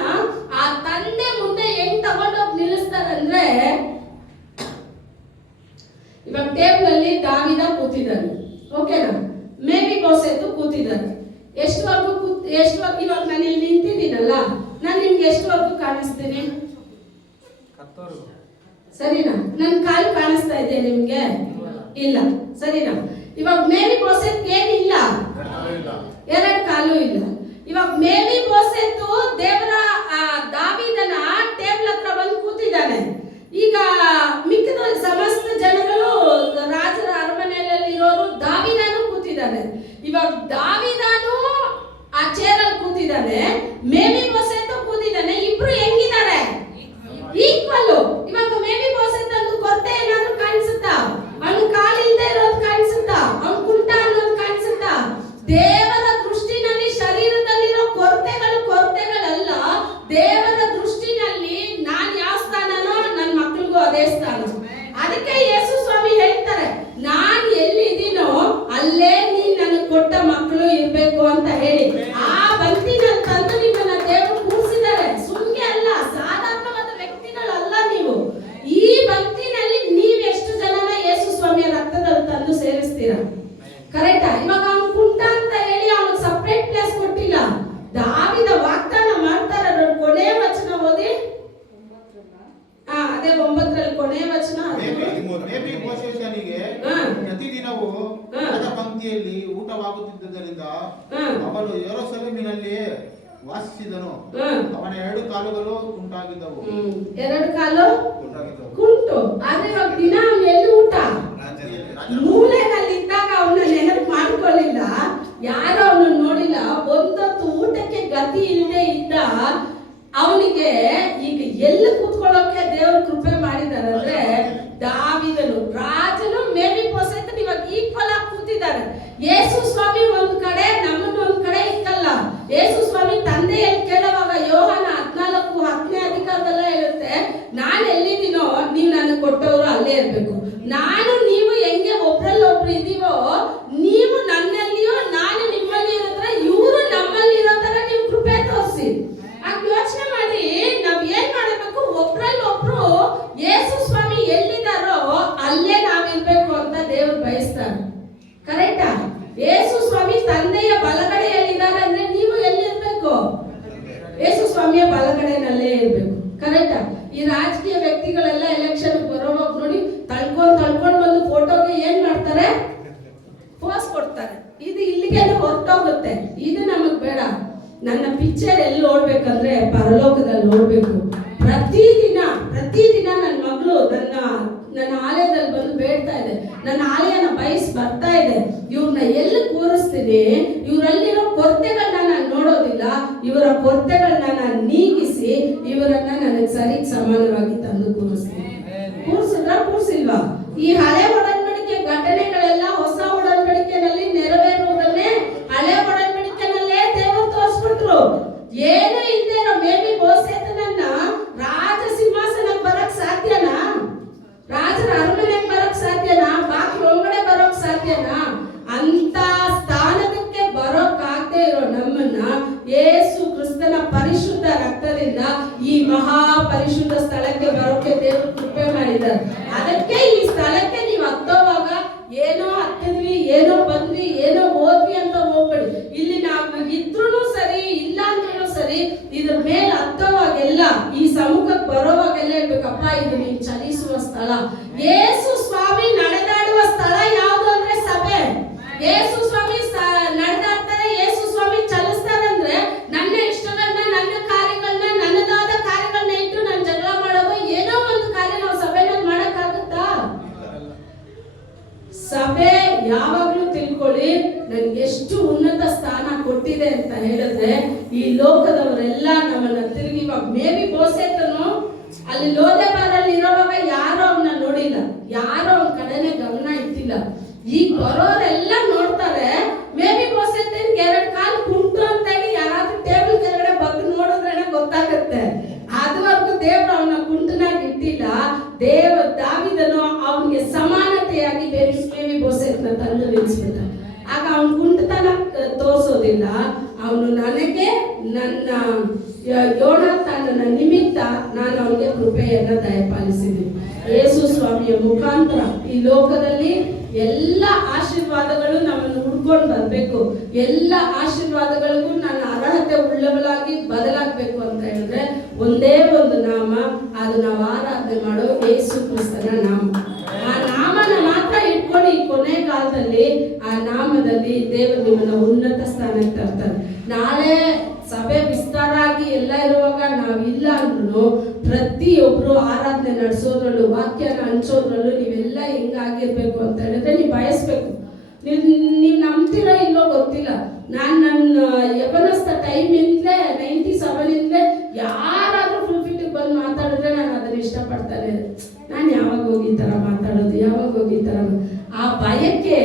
ಆ ತಂದೆ ಮುಂದೆ ಹೆಂಗ್ ತಗೊಂಡೋಗಿ ನಿಲ್ಲಿಸ್ತಾರಂದ್ರೆ, ಇವಾಗ ಟೇಬಲ್ ಅಲ್ಲಿ ದಾವೀದ ಕೂತಿದ್ದಾನೆ, ಓಕೆನಾ, ಮೇವಿ ಬೋಸೆತ್ತು ಕೂತಿದ್ದಾನೆ. ಎಷ್ಟುವರೆಗೂ ಇವಾಗ ನಾನು ಇಲ್ಲಿ ನಿಂತಿದ್ದೀನಲ್ಲ, ನಾನು ನಿಮ್ಗೆ ಎಷ್ಟುವರೆಗೂ ಕಾಣಿಸ್ತೀನಿ? ಸರಿನಾ? ನನ್ ಕಾಲು ಕಾಣಿಸ್ತಾ ಇದೆ ನಿಮ್ಗೆ? ಇಲ್ಲ, ಸರಿನಾ? ಇವಾಗ ಮೇವಿ ಬೋಸೆತ್ ಏನಿಲ್ಲ, ಎರಡು ಕಾಲು ಇಲ್ಲ. ಇವಾಗ ಮೇವಿ ಬೋಸೆತ್ತು ದೇವರ ದಾವೀದನ ಟೇಬಲ್ ಹತ್ರ ಬಂದು ಕೂತಿದ್ದಾನೆ. ಈಗ ಮಿಕ್ಕಿದ ಸಮಸ್ತ ಜನಗಳು ರಾಜರ ಅರಮನೆಯಲ್ಲಿ ಇರೋರು ದಾವೀದನು ಕೂತಿದ್ದಾನೆ. ಇವಾಗ ದಾವೀದನು ಆ ಚೇರಲ್ಲಿ ಕೂತಿದ್ದಾನೆ, ಮೇವಿ ಬೋಸೆತ್ತು ಕೂತಿದ್ದಾನೆ. ಇಬ್ರು ಹೆಂಗಿದ್ದಾರೆ? ಈಕ್ವಲ್. ಇವಾಗ ಮೇವಿ ಬೋಸೆತ್ ಅಂತ ಕೊರತೆ ಏನಾದ್ರು ಕಾಣಿಸುತ್ತಾ? ಅವ್ನ ಕಾಲಿಲ್ಲದೆ ಇರೋದು ಕಾಣಿಸುತ್ತಾ? ಅವ್ನ ಕುಂಟ ಅನ್ನೋದು ಕಾಣಿಸುತ್ತಾ? ದೇವರ ದೃಷ್ಟಿನಲ್ಲಿ ಶರೀರದಲ್ಲಿರೋ ಕೊರತೆಗಳಲ್ಲ. ದೇವರ ದೃಷ್ಟಿನಲ್ಲಿ ನಾನ್ ಯಾವ ಸ್ಥಾನನೋ ನನ್ನ ಮಕ್ಳಿಗೂ ಅದೇ ಸ್ಥಾನ. ಅದಕ್ಕೆ ಯೇಸು ಸ್ವಾಮಿ ಹೇಳ್ತಾರೆ, ನಾನ್ ಎಲ್ಲಿದ್ದೀನೋ ಅಲ್ಲೇ ನೀನ್ ನನಗೆ ಕೊಟ್ಟ ಮಕ್ಕಳು ಇರ್ಬೇಕು ಅಂತ ಹೇಳಿ ಆ ಬಂತಿನಲ್ಲಿ ತಂದು ನಿಮ್ಮನ್ನ ದೇವರು ಕೂರಿಸಿದ್ದಾರೆ. ಸುಮ್ನೆ ಅಲ್ಲ, ಸಾಧಾರಣವಾದ ವ್ಯಕ್ತಿಗಳಲ್ಲ ನೀವು. ಈ ಬಂತಿನಲ್ಲಿ ನೀವ್ ಎಷ್ಟು ಜನನ ಯೇಸು ಸ್ವಾಮಿಯ ರಕ್ತದಲ್ಲಿ ತಂದು ಸೇರಿಸ್ತೀರಾ? ಕರೆಕ್ಟಾ? ಇವಾಗ ಅವ್ನು ಕುಂಟ ಅಂತ ಹೇಳಿ ಅವ್ನಿಗೆ ಸಪರೇಟ್ ಪ್ಲೇಸ್ ಕೊಟ್ಟಿಲ್ಲ. ದಾವೀದ ವಾಗ್ದಾನ ಮಾಡ್ತಾರೆ ನೋಡಿ, ಕೊನೆ ವಚನ ಓದಿ. ಅದೇ 9ರಲ್ಲಿ ಕೊನೆ ವಚನ. ಮೇವಿ ಬೋಸೆತನಿಗೆ ಪ್ರತಿದಿನವೂ ಪಂಕ್ತಿಯಲ್ಲಿ ಊಟವಾಗುತ್ತಿದ್ದರಿಂದ ಅವನು ಯೆರೂಸಲೇಮಿನಲ್ಲಿ ವಾಸಿಸಿದನು. ಅವನ 2 ಕಾಲುಗಳು ಉಂಟಾಗಿದ್ದವು. 2 ಕಾಲು ಕುಂಟು. ಆದ್ರೆ ಇವಾಗ ದಿನ ಎಲ್ಲಿ ಊಟ? ಮೂಲೆನಲ್ಲಿ ಇದ್ದಾಗ ಅವನ ನೆನಪು ಮಾಡ್ಕೊಳ್ಳಿಲ್ಲ, ಯಾರು ಅವನು ನೋಡಿಲ್ಲ. ಒಂದೊತ್ತು ಊಟಕ್ಕೆ ಗತಿ ಇಲ್ಲದೆ ಇದ್ದ ಅವನಿಗೆ ಈಗ ಎಲ್ಲಿ ಕೂತ್ಕೊಳ್ಳೋಕೆ ದೇವರು ಕೃಪೆ ಮಾಡಿದ್ದಾರೆ ಅಂದ್ರೆ, ದಾವೀದನು ರಾಜನು ಮೇವಿ ಬೋಸೆತ್ ಇವಾಗ ಈಕ್ವಲ್ ಆಗಿ ಕೂತಿದ್ದಾರೆ. ಯೇಸು ಸ್ವಾಮಿ ಒಂದ್ ಕಡೆ, ನಮ್ಮನ್ನು ಒಂದ್ ಕಡೆ ಇಕ್ಕಲ್ಲ. ಯೇಸು ಸ್ವಾಮಿ ತಂದೆಯಲ್ಲಿ ಕೇಳುವಾಗ ಯೋಹಾನ 14:10 ಅಧಿಕಾರದಲ್ಲ ಹೇಳುತ್ತೆ, ನಾನು ಎಲ್ಲಿದ್ದೀನೋ ನೀವು ನನಗೆ ಕೊಟ್ಟವರು ಅಲ್ಲೇ ಇರ್ಬೇಕು. ನಾನು ನೀವು ಹೆಂಗೆ ಒಬ್ರಲ್ಲೊಬ್ರು ಇದೀವೋ, ನೀವು ನನ್ನಲ್ಲಿಯೋ ನಾನು ನಿಮ್ಮಲ್ಲಿ ಇರೋದ್ರ ಇವರು ನಮ್ಮಲ್ಲಿ ಇರೋ ತರ ನೀವು ಕೃಪೆ ತೋರಿಸಿ. ಆಗ ಯೋಚನೆ ಮಾಡಿ, ನಾವ್ ಏನ್ ಮಾಡಬೇಕು? ಒಬ್ರಲ್ಲೊಬ್ರು ಯೇಸು ಸ್ವಾಮಿ ಎಲ್ಲಿದಾರೋ ಅಲ್ಲೇ ನಾವಿರ್ಬೇಕು ಅಂತ ದೇವರು ಬಯಸ್ತಾರೆ. ಕರೆಕ್ಟಾ? ಯೇಸು ಸ್ವಾಮಿ ತಂದೆಯ ಬಲಗಡೆಯಲ್ಲಿದ್ದಾರೆ ಅಂದ್ರೆ ನೀವು ಎಲ್ಲಿರ್ಬೇಕು? ಯೇಸು ಸ್ವಾಮಿಯ ಬಲಗಡೆನಲ್ಲೇ ಇರ್ಬೇಕು. ಕರೆಕ್ಟಾ? ಈ ರಾಜಕೀಯ ವ್ಯಕ್ತಿಗಳೆಲ್ಲ ಎಲೆಕ್ಷನ್ ಬರೋವಾಗ ನೋಡಿ ತಳ್ಕೊಂಡ್ ಬಂದು ಫೋಟೋಗೆ ಏನ್ ಮಾಡ್ತಾರೆ? ಪೋಸ್ ಕೊಡ್ತಾರೆ. ಇದು ಇಲ್ಲಿಗೆ ಹೊರಟೋಗುತ್ತೆ. ಇದು ನಮಗ್ ಬೇಡ. ನನ್ನ ಪಿಕ್ಚರ್ ಎಲ್ಲಿ ಓಡ್ಬೇಕಂದ್ರೆ ಪರಲೋಕದಲ್ಲಿ ಓಡ್ಬೇಕು. ಪ್ರತಿದಿನ ನನ್ನ ಮಗಳು ನನ್ನ ಆಲಯದಲ್ಲಿ ಬಂದು ಬೇಡ್ತಾ ಇದೆ, ನನ್ನ ಆಲಯನ ಬಯಸ್ ಬರ್ತಾ ಇದೆ. ಇವ್ರನ್ನ ಎಲ್ಲಿ ಕೂರಿಸ್ತೀನಿ? ಇವರಲ್ಲಿರೋ ಕೊರತೆಗಳನ್ನ ನಾನು ನೋಡೋದಿಲ್ಲ. ಇವರ ಕೊರತೆಗಳನ್ನ ನಾನು ನೀಗಿಸಿ ಇವರನ್ನ ನನಗೆ ಸರಿ ಸಮಾನವಾಗಿ ತಂದು ಕೂರಿಸ್ತೀನಿ. ಕೂರಿಸಿಲ್ವಾ? ಈ ಹಳೆ ಒಡಂಬಡಿಕೆ ಘಟನೆಗಳೆಲ್ಲ ಹೊಸ ಒಡಂಬಡಿಕೆನಲ್ಲಿ ನೆರವೇರುವುದನ್ನೇ ಹಳೆ ಒಡಂಬಡಿಕೆನಲ್ಲೇ ದೇವರು ತೋರಿಸ್ಬಿಟ್ರು. ಏನು ಇಲ್ಲದೆ ಮೇವಿ ಬೋಸೆತನನ್ನ ರಾಜ ಸಿಂಹಾಸನಕ್ಕೆ ಬರಕ್ ಸಾಧ್ಯನಾ? ರಾಜರ ಅರಮನೆಗೆ ಬರಕ್ ಸಾಧ್ಯನಾ? ಬಾಗಿಲು ಒಳಗಡೆ ಬರೋಕ್ ಸಾಧ್ಯನಾ? ಅಂತ ಸ್ಥಾನಕ್ಕೆ ಬರೋಕ್ಕಾಗದೆ ಇರೋ ನಮ್ಮನ್ನ ಯೇಸು ಕ್ರಿಸ್ತನ ಪರಿಶುದ್ಧ ರಕ್ತದಿಂದ ಈ ಮಹಾ ಪರಿಶುದ್ಧ ಸ್ಥಳಕ್ಕೆ ಬರೋಕೆ ದೇವರು ಕೃಪೆ ಮಾಡಿದ್ದಾರೆ. ಅದಕ್ಕೆ ಈ ಸ್ಥಳಕ್ಕೆ ನೀವು ಹತ್ತೋವಾಗ ಏನೋ ಹತ್ತಿದ್ವಿ, ಏನೋ ಬಂದ್ವಿ, ಏನೋ ಹೋದ್ವಿ ಅಂತ ಹೋಗ್ಬೇಡಿ. ಇಲ್ಲಿ ನಾವು ಇದ್ರೂ ಸರಿ, ಇಲ್ಲ ಅಂದ್ರೂ ಸರಿ, ಇದ್ರ ಮೇಲೆ ಹತ್ತೋವಾಗೆಲ್ಲ ಈ ಸಮ್ಮುಖಕ್ಕೆ ಸ್ಥಳ. ಯೇಸು ಸ್ವಾಮಿ ನಡೆದಾಡುವ ಸ್ಥಳ ಯಾವುದು ಅಂದ್ರೆ ಸಭೆ. ಯೇಸು ಸ್ವಾಮಿ ನಡೆದಾಡ್ತಾರೆ, ಯೇಸು ಸ್ವಾಮಿ ಚಲಿಸ್ತಾರೆ ಅಂದ್ರೆ ನನ್ನ ಇಷ್ಟಗಳನ್ನ, ನನ್ನ ಕಾರ್ಯಗಳನ್ನ, ನನ್ನದಾದ ಕಾರ್ಯಗಳನ್ನ ಇಟ್ಟು ನಾನು ಜಗಳ ಮಾಡೋದು ಏನೋ ಒಂದು ಕಾರ್ಯ ನಾವು ಸಭೆನಲ್ಲಿ ಮಾಡಕ್ಕಾಗುತ್ತಾ? ಸಭೆ ಯಾವಾಗ್ಲೂ ತಿಳ್ಕೊಳ್ಳಿ, ನನ್ಗೆ ಎಷ್ಟು ಉನ್ನತ ಸ್ಥಾನ ಕೊಟ್ಟಿದೆ ಅಂತ ಹೇಳಿದ್ರೆ, ಈ ಲೋಕದವರೆಲ್ಲ ನಮ್ಮನ್ನ ತಿರುಗಿ, ಇವಾಗ ಮೇಬಿ ಬೋಸೆತನು ಅಲ್ಲಿ ಲೋದೆಬಾರಲ್ಲಿ ಇರೋವಾಗ ಯಾರೋ ಅವನ್ನ ನೋಡಿಲ್ಲ, ಯಾರೋ ಅವನ ಕಡೆನೆ ಗಮನ ಇಟ್ಟಿಲ್ಲ. ಈಗ ಬರೋರೆಲ್ಲ ನೋಡ್ತಾರೆ, ಮೇಬಿ ಬೋಸೆತನ್ಗೆ 2 ಕಾಲು ಕುಂಟು ಅಂತ ಹೇಳಿ ಯಾರಾದ್ರೂ ಟೇಬಲ್ ಕೆಳಗಡೆ ಬಗ್ಗೆ ನೋಡಿದ್ರೆ ಗೊತ್ತಾಗುತ್ತೆ. ಅದುವರೆಗೂ ದೇವ್ರು ಅವನ ಕುಂಟನಾಗಿ ಇಟ್ಟಿಲ್ಲ. ದಾವಿದನು ಅವನಿಗೆ ಸಮಾನತೆಯಾಗಿ ಮೇಬಿ ಬೋಸೆತ್ನ ತಂದು ನಿಲ್ಲಿಸ್ಬಿಟ್ಟ. ಆಗ ಅವನ ಕುಂಟತನ ತೋರಿಸೋದಿಲ್ಲ. ಅವನು ನನಗೆ ನನ್ನ ಯೋನಾಥನನ ನಿಮಿತ್ತ ನಾನು ಅವನಿಗೆ ಕೃಪೆಯನ್ನ ದಯಪಾಲಿಸಿದ್ದೀನಿ. ಯೇಸು ಸ್ವಾಮಿಯ ಮುಖಾಂತರ ಈ ಲೋಕದಲ್ಲಿ ಎಲ್ಲ ಆಶೀರ್ವಾದಗಳು ನಮ್ಮನ್ನು ಹುಡ್ಕೊಂಡು ಬರಬೇಕು. ಎಲ್ಲ ಆಶೀರ್ವಾದಗಳಿಗೂ ನನ್ನ ಅರ್ಹತೆ ಉಳ್ಳವಳಾಗಿ ಬದಲಾಗಬೇಕು ಅಂತ ಹೇಳಿದ್ರೆ ಒಂದೇ ಒಂದು ನಾಮ, ಅದು ನಾವು ಆರಾಧನೆ ಮಾಡೋ ಯೇಸು ಕ್ರಿಸ್ತನ ನಾಮ. ಆ ನಾಮನ ಮಾತ್ರ ಇಟ್ಕೊಂಡು ಈ ಕೊನೆ ಕಾಲದಲ್ಲಿ ಆ ನಾಮದಲ್ಲಿ ದೇವರು ನಿಮ್ಮನ್ನ ಉನ್ನತ ಸ್ಥಾನಕ್ಕೆ ತರ್ತಾರೆ. ನಾಳೆ ಸಭೆ ವಿಸ್ತಾರ ಆಗಿ ಎಲ್ಲ ಇರುವಾಗ ನಾವಿಲ್ಲ ಅಂದ್ರೂ ಪ್ರತಿಯೊಬ್ರು ಆರಾಧನೆ ನಡೆಸೋದ್ರಲ್ಲೂ, ವಾಕ್ಯನ ಹಂಚೋದ್ರಲ್ಲೂ ನೀವೆಲ್ಲ ಹೆಂಗಾಗಿರ್ಬೇಕು ಅಂತ ಹೇಳಿದ್ರೆ ನೀವು ಬಯಸ್ಬೇಕು. ನೀವು ನಂಬ್ತೀರೋ ಇಲ್ಲೋ ಗೊತ್ತಿಲ್ಲ. ನನ್ನ ಯವನಸ್ಥ ಟೈಮಿಂದಲೇ 97 ಯಾರಾದ್ರೂ ಫುಲ್ಫಿಟಿಗೆ ಬಂದು ಮಾತಾಡಿದ್ರೆ ನಾನು ಅದನ್ನ ಇಷ್ಟಪಡ್ತಾನೆ. ನಾನು ಯಾವಾಗ ಹೋಗಿ ಈ ಥರ ಮಾತಾಡೋದು, ಯಾವಾಗ ಹೋಗಿ ಈ ಥರ, ಆ ಭಯಕ್ಕೆ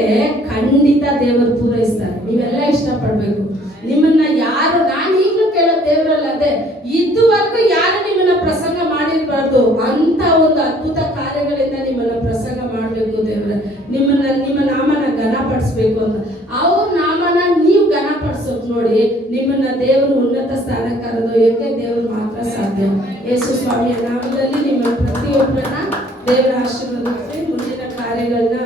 ಖಂಡಿತ ದೇವರು ಪೂರೈಸ್ತಾರೆ. ನೀವೆಲ್ಲ ಇಷ್ಟಪಡ್ಬೇಕು. ನಿಮ್ಮನ್ನ ಯಾರು, ನಾನು ಈಗಲೂ ಕೇಳೋ ದೇವರಲ್ಲ, ಅದೇ ಇದುವರೆಗೂ ಯಾರು ನಿಮ್ಮನ್ನ ಪ್ರಸಂಗ ಮಾಡಿರ್ಬಾರ್ದು ಅಂತ ಒಂದು ಅದ್ಭುತ ಕಾರ್ಯಗಳಿಂದ ನಿಮ್ಮನ್ನ ಪ್ರಸಂಗ ಮಾಡಬೇಕು ದೇವರ. ನಿಮ್ಮ ನಾಮನ ಘನಪಡಿಸ್ಬೇಕು ಅಂತ ಅವ್ರ ನಾಮನ ನೀವು ಘನಪಡಿಸೋಕ್ ನೋಡಿ, ನಿಮ್ಮನ್ನ ದೇವರು ಉನ್ನತ ಸ್ಥಾನಕ್ಕೆ ಕರೆದೊಯ್ಯಕ್ಕೆ ದೇವರು ಮಾತ್ರ ಸಾಧ್ಯ. ಯೇಸು ಸ್ವಾಮಿಯ ನಾಮದಲ್ಲಿ ನಿಮ್ಮ ಪ್ರತಿಯೊಬ್ಬರನ್ನ ದೇವರ ಆಶೀರ್ವಾದ ಮುಂದಿನ ಕಾರ್ಯಗಳನ್ನ